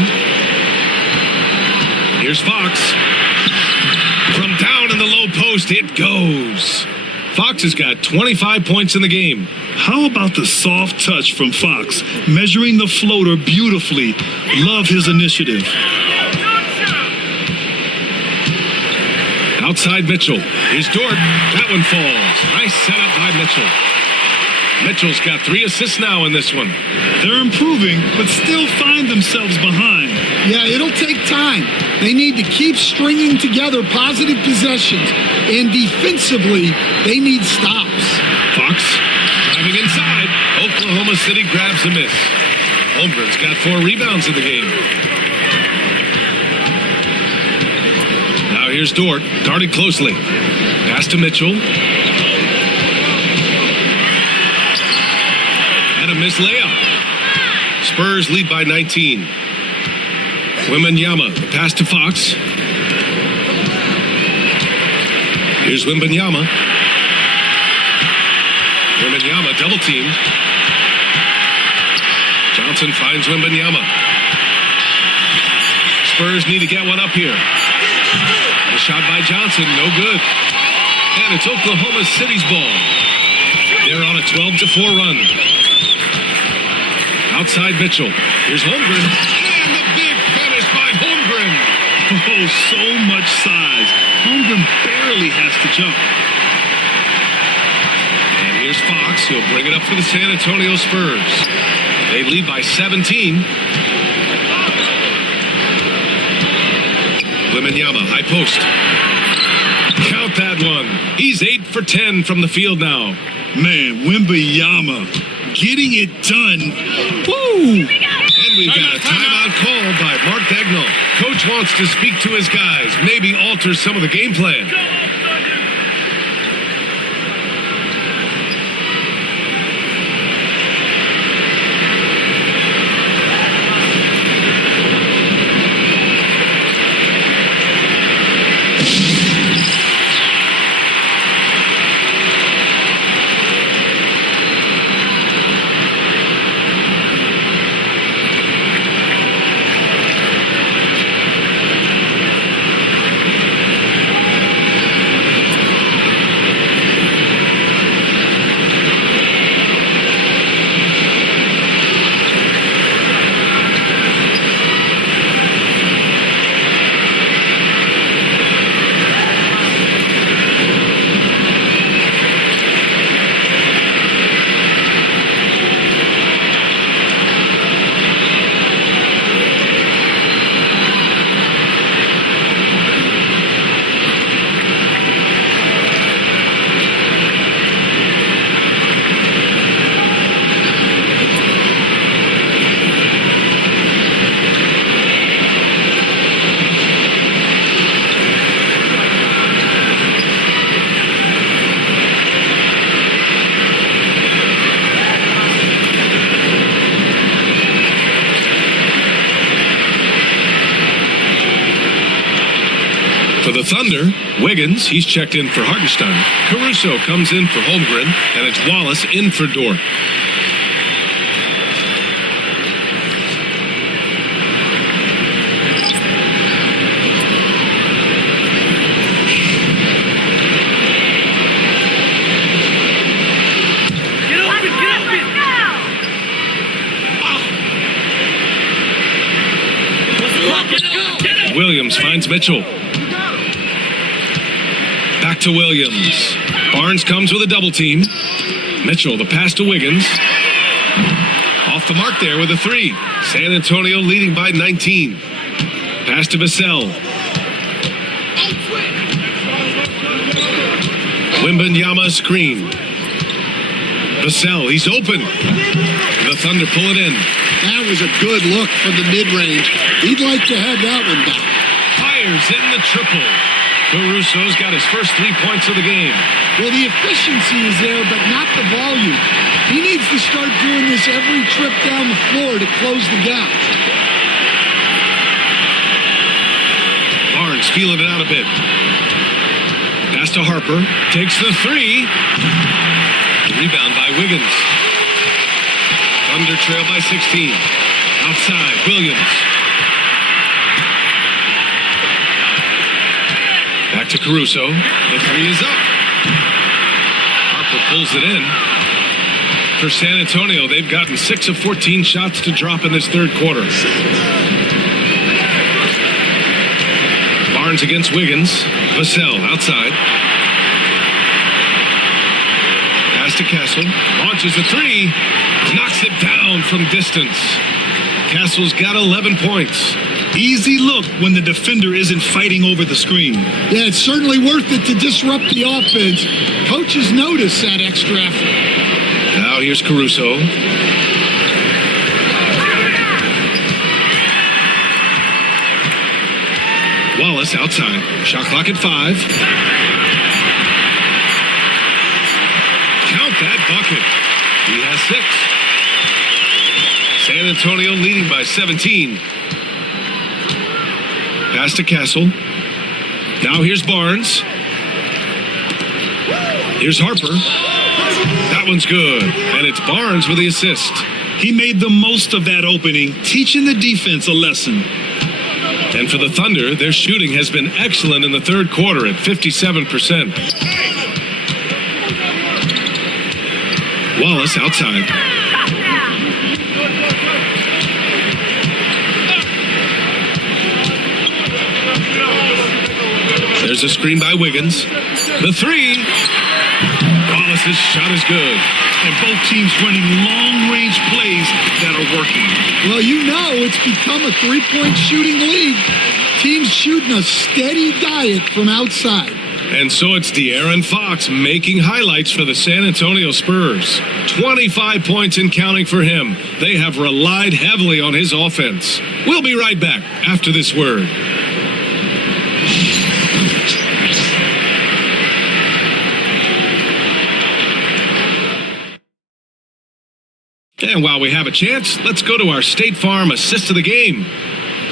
Here's Fox. From down in the low post, it goes. Fox has got 25 points in the game. How about the soft touch from Fox, measuring the floater beautifully? Love his initiative. Outside Mitchell. Here's Dort. That one falls. Nice setup by Mitchell. Mitchell's got 3 assists now in this one. They're improving, but still find themselves behind. Yeah, it'll take time. They need to keep stringing together positive possessions. And defensively, they need stops. Fox driving inside. Oklahoma City grabs the miss. Holmgren's got 4 rebounds in the game. Now here's Dort, guarded closely. Pass to Mitchell. And a missed layup. Spurs lead by 19. Wembanyama, the pass to Fox. Here's Wembanyama. Wembanyama double teamed. Johnson finds Wembanyama. Spurs need to get one up here. The shot by Johnson, no good. And it's Oklahoma City's ball. They're on a 12-4 run. Outside Mitchell. Here's Holmgren. And the big finish by Holmgren. Oh, so much size. Holmgren barely has to jump. And here's Fox. He'll bring it up for the San Antonio Spurs. They lead by 17. Wembanyama, high post. Count that one. He's 8 for 10 from the field now. Man, Wembanyama getting it done. Woo! And we've got a timeout call by Mark Dagnall. Coach wants to speak to his guys, maybe alter some of the game plan. For the Thunder, Wiggins, he's checked in for Hartenstein. Caruso comes in for Holmgren, and it's Wallace in for Dort. Williams finds Mitchell. Back to Williams. Barnes comes with a double team. Mitchell, the pass to Wiggins. Off the mark there with a three. San Antonio leading by 19. Pass to Vassell. Wembanyama screen. Vassell, he's open. The Thunder pull it in. That was a good look from the mid-range. He'd like to have that one back. Fires in the triple. Caruso's got his first 3 points of the game. Well, the efficiency is there, but not the volume. He needs to start doing this every trip down the floor to close the gap. Barnes feeling it out a bit. Pass to Harper. Takes the three. Rebound by Wiggins. Thunder trail by 16. Outside, Williams. Back to Caruso. The three is up. Harper pulls it in. For San Antonio, they've gotten 6 of 14 shots to drop in this third quarter. Barnes against Wiggins. Vassell outside. Pass to Castle. Launches a three. Knocks it down from distance. Castle's got 11 points. Easy look when the defender isn't fighting over the screen. Yeah, it's certainly worth it to disrupt the offense. Coaches notice that extra effort. Now here's Caruso. Wallace outside. Shot clock at 5. Count that bucket. He has 6. San Antonio leading by 17. Pass to Castle. Now here's Barnes. Here's Harper. That one's good. And it's Barnes with the assist. He made the most of that opening, teaching the defense a lesson. And for the Thunder, their shooting has been excellent in the third quarter at 57%. Wallace outside. There's a screen by Wiggins. The three. Wallace's shot is good. And both teams running long-range plays that are working. Well, you know it's become a three-point shooting league. Teams shooting a steady diet from outside. And so it's De'Aaron Fox making highlights for the San Antonio Spurs. 25 points and counting for him. They have relied heavily on his offense. We'll be right back after this word. And while we have a chance, let's go to our State Farm assist of the game.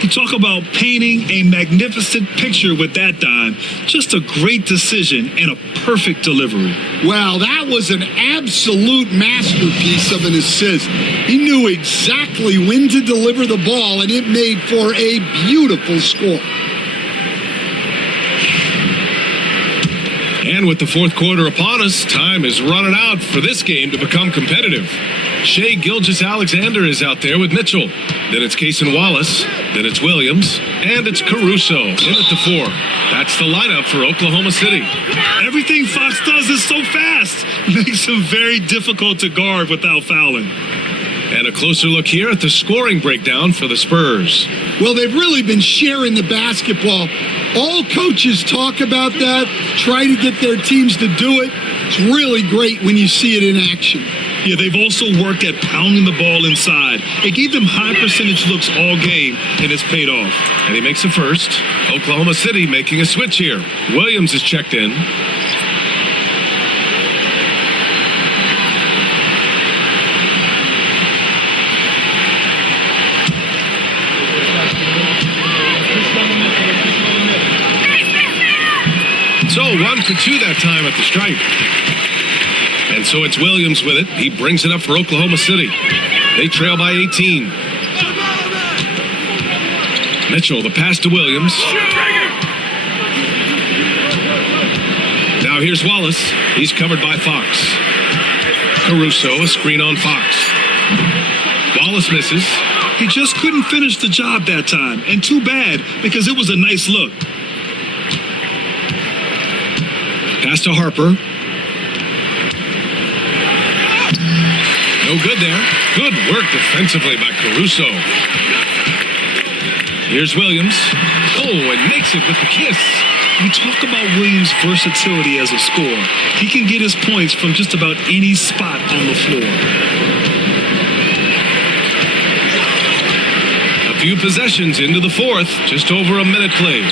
You talk about painting a magnificent picture with that dime. Just a great decision and a perfect delivery. Well, that was an absolute masterpiece of an assist. He knew exactly when to deliver the ball, and it made for a beautiful score. And with the fourth quarter upon us, time is running out for this game to become competitive. Shai Gilgeous-Alexander is out there with Mitchell. Then it's Cason Wallace. Then it's Williams. And it's Caruso in at the 4. That's the lineup for Oklahoma City. Everything Fox does is so fast. Makes him very difficult to guard without fouling. And a closer look here at the scoring breakdown for the Spurs. Well, they've really been sharing the basketball. All coaches talk about that, try to get their teams to do it. It's really great when you see it in action. Yeah, they've also worked at pounding the ball inside. It gave them high percentage looks all game, and it's paid off. And he makes the first. Oklahoma City making a switch here. Williams is checked in. So 1 for 2 that time at the stripe. And so it's Williams with it. He brings it up for Oklahoma City. They trail by 18. Mitchell, the pass to Williams. Now here's Wallace. He's covered by Fox. Caruso, a screen on Fox. Wallace misses. He just couldn't finish the job that time. And too bad, because it was a nice look. Pass to Harper. No good there. Good work defensively by Caruso. Here's Williams. Oh, and makes it with the kiss. We talk about Williams' versatility as a scorer. He can get his points from just about any spot on the floor. A few possessions into the fourth. Just over a minute played.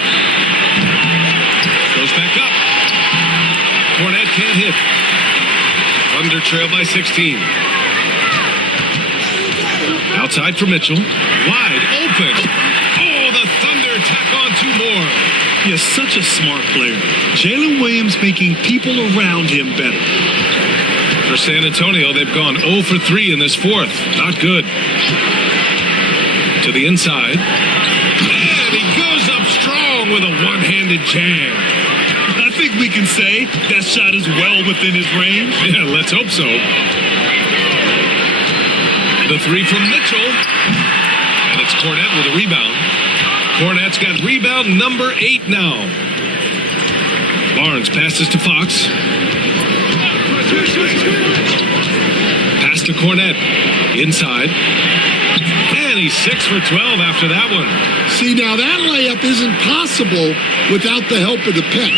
Goes back up. Cornette can't hit. Thunder trail by 16. Outside for Mitchell. Wide open. Oh, the Thunder tack on two more. He is such a smart player. Jalen Williams making people around him better. For San Antonio, they've gone 0 for 3 in this fourth. Not good. To the inside. And he goes up strong with a one-handed jam. I think we can say that shot is well within his range. Yeah, let's hope so. The three from Mitchell. And it's Cornette with a rebound. Cornette's got rebound number 8 now. Barnes passes to Fox. Pass to Cornette. Inside. And he's 6 for 12 after that one. See, now that layup isn't possible without the help of the pick.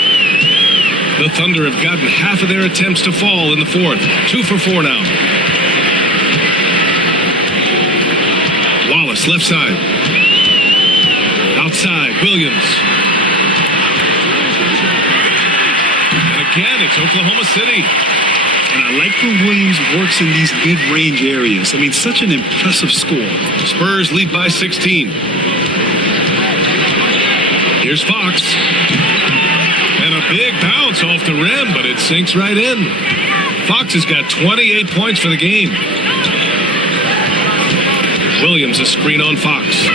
The Thunder have gotten half of their attempts to fall in the fourth. 2 for 4 now. Wallace, left side. Outside, Williams. And again, it's Oklahoma City. And I like when Williams works in these mid-range areas. I mean, such an impressive score. Spurs lead by 16. Here's Fox. And a big bounce off the rim, but it sinks right in. Fox has got 28 points for the game. Williams, a screen on Fox.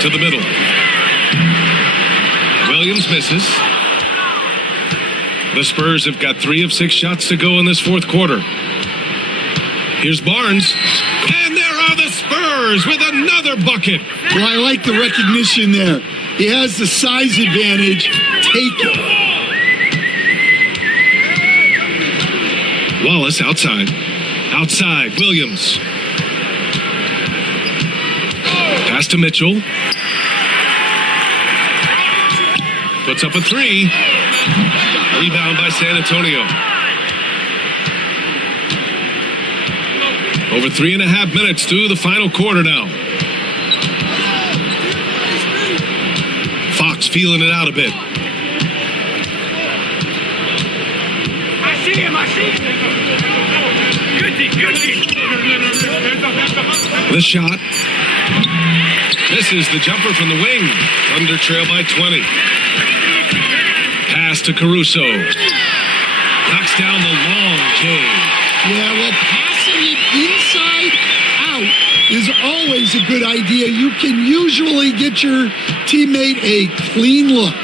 To the middle. Williams misses. The Spurs have got 3 of 6 shots to go in this fourth quarter. Here's Barnes. And there are the Spurs with another bucket. Well, I like the recognition there. He has the size advantage. Take it. Wallace outside. Outside, Williams. Pass to Mitchell. Puts up a 3. Rebound by San Antonio. Over 3.5 minutes through the final quarter now. Fox feeling it out a bit. I see him. The shot. Misses the jumper from the wing. Thunder trail by 20. Pass to Caruso. Knocks down the long J. Yeah, well, passing it inside out is always a good idea. You can usually get your teammate a clean look.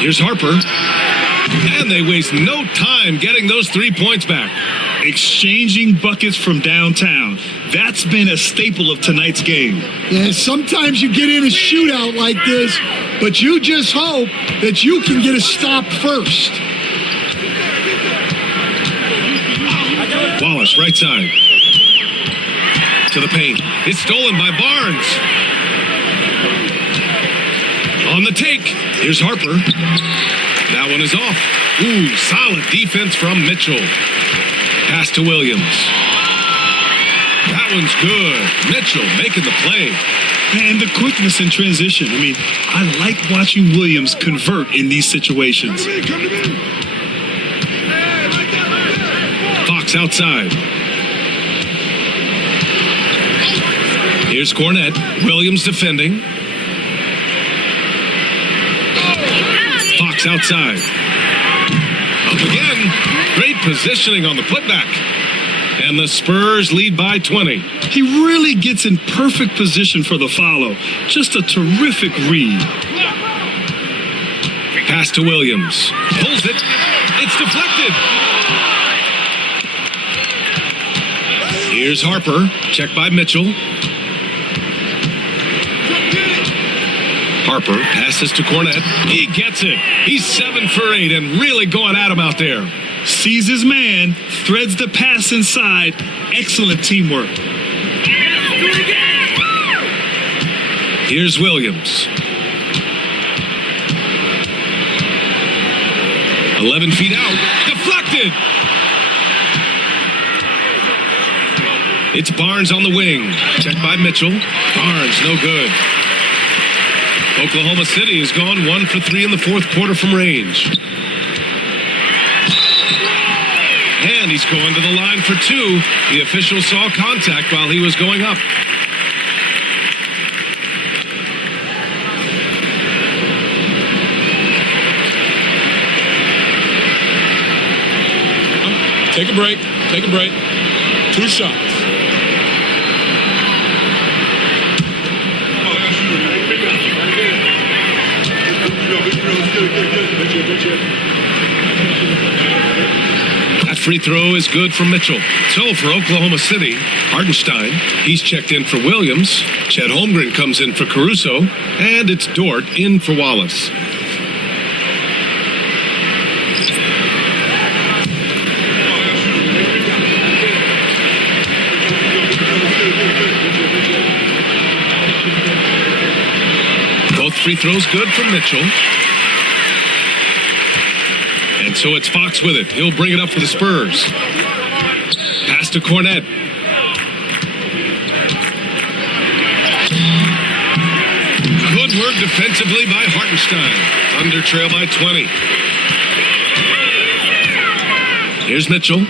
Here's Harper. And they waste no time getting those 3 points back. Exchanging buckets from downtown. That's been a staple of tonight's game. Yeah, sometimes you get in a shootout like this, but you just hope that you can get a stop first. Wallace, right side. To the paint. It's stolen by Barnes. On the take. Here's Harper. That one is off. Ooh, solid defense from Mitchell. Pass to Williams. That one's good. Mitchell making the play. And the quickness in transition. I mean, I like watching Williams convert in these situations. Fox outside. Here's Cornette. Williams defending. Fox outside. Up again. Great positioning on the putback. And the Spurs lead by 20. He really gets in perfect position for the follow. Just a terrific read. Pass to Williams. Pulls it. It's deflected. Here's Harper. Checked by Mitchell. Harper passes to Cornette. He gets it. He's 7 for 8 and really going at him out there. Sees his man, threads the pass inside. Excellent teamwork. Here's Williams. 11 feet out. Deflected. It's Barnes on the wing. Checked by Mitchell. Barnes, no good. Oklahoma City has gone 1 for 3 in the fourth quarter from range. And he's going to the line for 2. The official saw contact while he was going up. Take a break. Take a break. 2 shots. That free throw is good for Mitchell. So for Oklahoma City, Hartenstein, he's checked in for Williams. Chet Holmgren comes in for Caruso. And it's Dort in for Wallace. Both free throws good from Mitchell. And so it's Fox with it. He'll bring it up for the Spurs. Pass to Cornette. Good work defensively by Hartenstein. Thunder trail by 20. Here's Mitchell.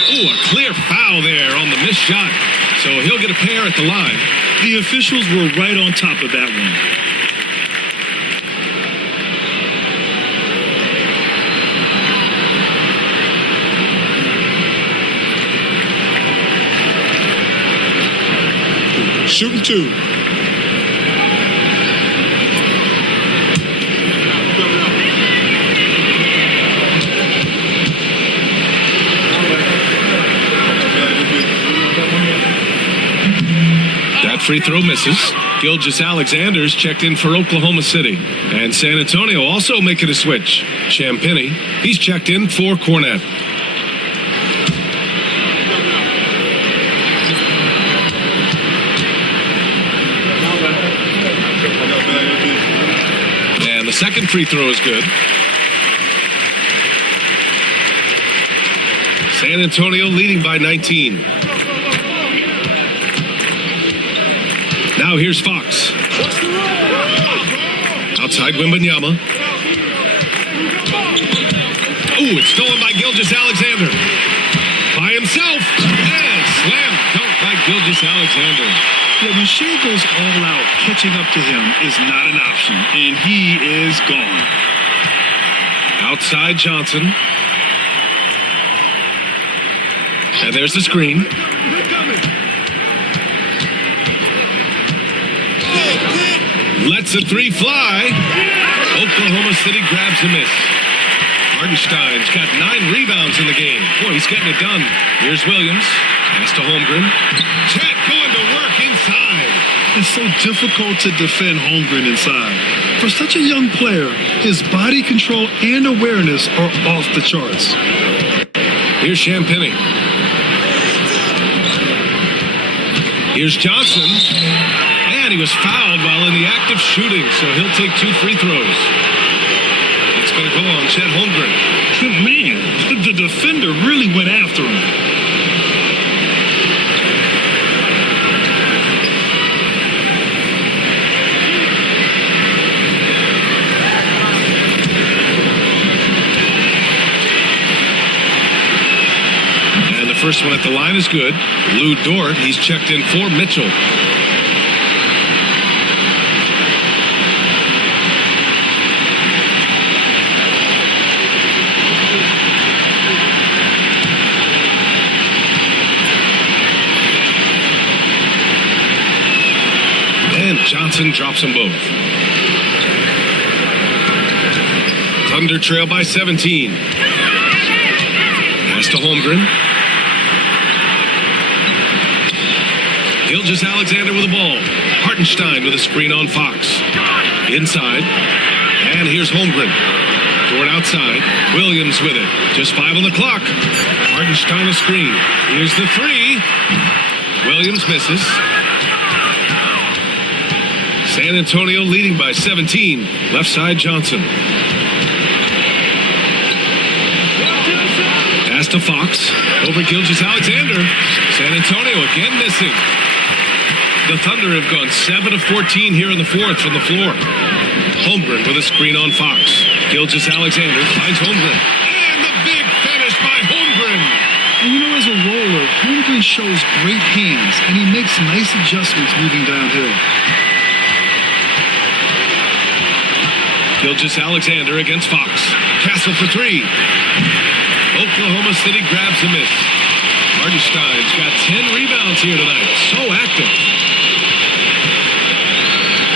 Ooh, a clear foul there on the missed shot. So he'll get a pair at the line. The officials were right on top of that one. Shooting 2. That free throw misses. Gilgeous-Alexander's checked in for Oklahoma City. And San Antonio also making a switch. Champagnie, he's checked in for Cornette. And the second free throw is good. San Antonio leading by 19. Now here's Fox. Outside Wembanyama. Ooh, it's stolen by Gilgeous-Alexander. By himself. And slam dunk by Gilgeous-Alexander. Yeah, when Shea goes all out, catching up to him is not an option, and he is gone. Outside Johnson. And there's the screen. Lets a 3 fly. Oklahoma City grabs a miss. Hartenstein's got 9 rebounds in the game. Boy, he's getting it done. Here's Williams. Pass to Holmgren. Chet going to work inside. It's so difficult to defend Holmgren inside. For such a young player, his body control and awareness are off the charts. Here's Champagnie. Here's Johnson. And he was fouled while in the act of shooting, so he'll take 2 free throws. It's going to go on Chet Holmgren. Man, the defender really went after him. And the first one at the line is good. Lou Dort, he's checked in for Mitchell. And Johnson drops them both. Thunder trail by 17. Holmgren. Gilgeous-Alexander with the ball. Hartenstein with a screen on Fox. Inside. And here's Holmgren. Toward outside. Williams with it. Just 5 on the clock. Hartenstein a screen. Here's the three. Williams misses. San Antonio leading by 17. Left side Johnson. Pass to Fox. Over Gilgeous-Alexander. San Antonio again missing. The Thunder have gone 7 of 14 here in the fourth from the floor. Holmgren with a screen on Fox. Gilgeous-Alexander finds Holmgren. And the big finish by Holmgren. And you know, as a roller, Holmgren shows great hands, and he makes nice adjustments moving downhill. Gilgeous-Alexander against Fox. Castle for three. Oklahoma City grabs a miss. Hartenstein's got 10 rebounds here tonight. So active.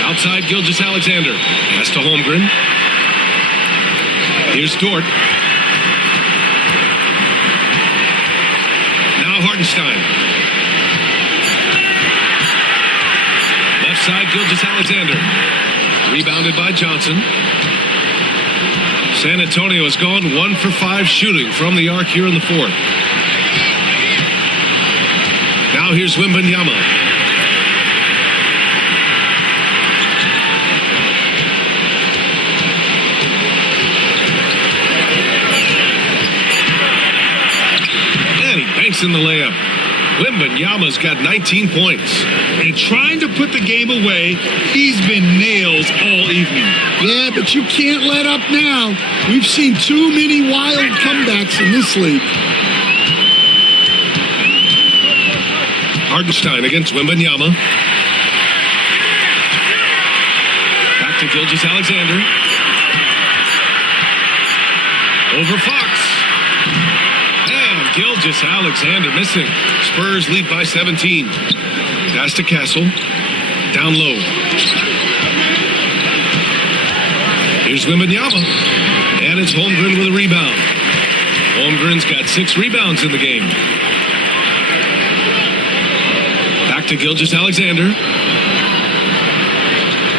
Outside Gilgeous-Alexander. Pass to Holmgren. Here's Dort. Now Hartenstein. Left side Gilgeous-Alexander. Rebounded by Johnson. San Antonio has gone 1 for 5 shooting from the arc here in the fourth. Now here's Wembanyama. And he banks in the layup. Wembanyama's got 19 points. And trying to put the game away, he's been nails all evening. Yeah, but you can't let up now. We've seen too many wild comebacks in this league. Hartenstein against Wembanyama. Back to Gilgeous-Alexander. Over Fox. And Gilgeous-Alexander missing. Spurs lead by 17. Pass to Castle. Down low. Here's Wembanyama. And it's Holmgren with a rebound. Holmgren's got 6 rebounds in the game. Back to Gilgeous-Alexander.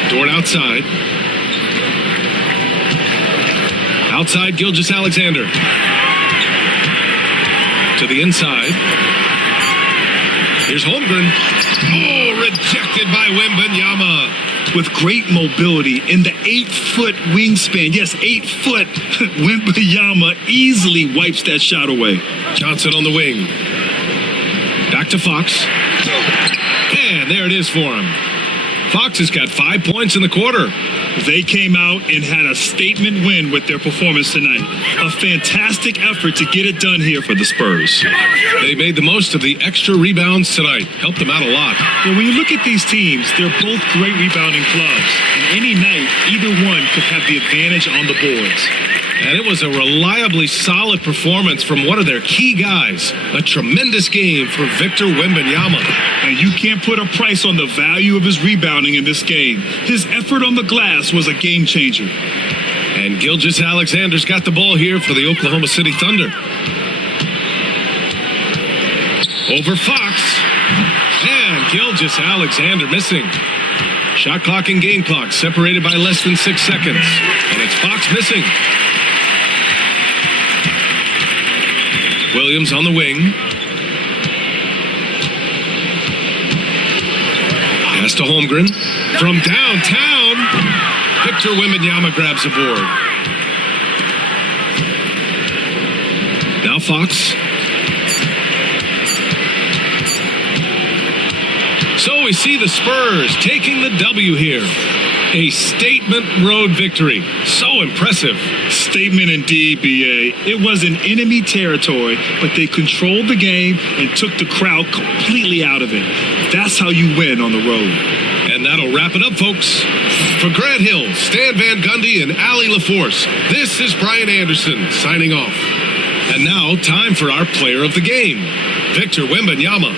Dort outside. Outside Gilgeous-Alexander. To the inside. Here's Holmgren. Oh, rejected by Wembanyama. With great mobility in the 8-foot wingspan. Yes, 8 foot. Wembanyama easily wipes that shot away. Johnson on the wing. Back to Fox. And there it is for him. Fox has got 5 points in the quarter. They came out and had a statement win with their performance tonight. A fantastic effort to get it done here for the Spurs. They made the most of the extra rebounds tonight. Helped them out a lot. Well, when you look at these teams, they're both great rebounding clubs. And any night, either one could have the advantage on the boards. And it was a reliably solid performance from one of their key guys. A tremendous game for Victor Wembanyama. And you can't put a price on the value of his rebounding in this game. His effort on the glass was a game changer. And Gilgeous-Alexander's got the ball here for the Oklahoma City Thunder. Over Fox. And Gilgeous-Alexander missing. Shot clock and game clock separated by less than 6 seconds. And it's Fox missing. Williams on the wing. Pass to Holmgren. From downtown, Victor Wembanyama grabs a board. Now Fox. So we see the Spurs taking the W here. A statement road victory. So impressive. Statement indeed, B.A. It was in enemy territory, but they controlled the game and took the crowd completely out of it. That's how you win on the road. And that'll wrap it up, folks. For Grant Hill, Stan Van Gundy, and Allie LaForce, this is Brian Anderson signing off. And now, time for our player of the game, Victor Wembanyama.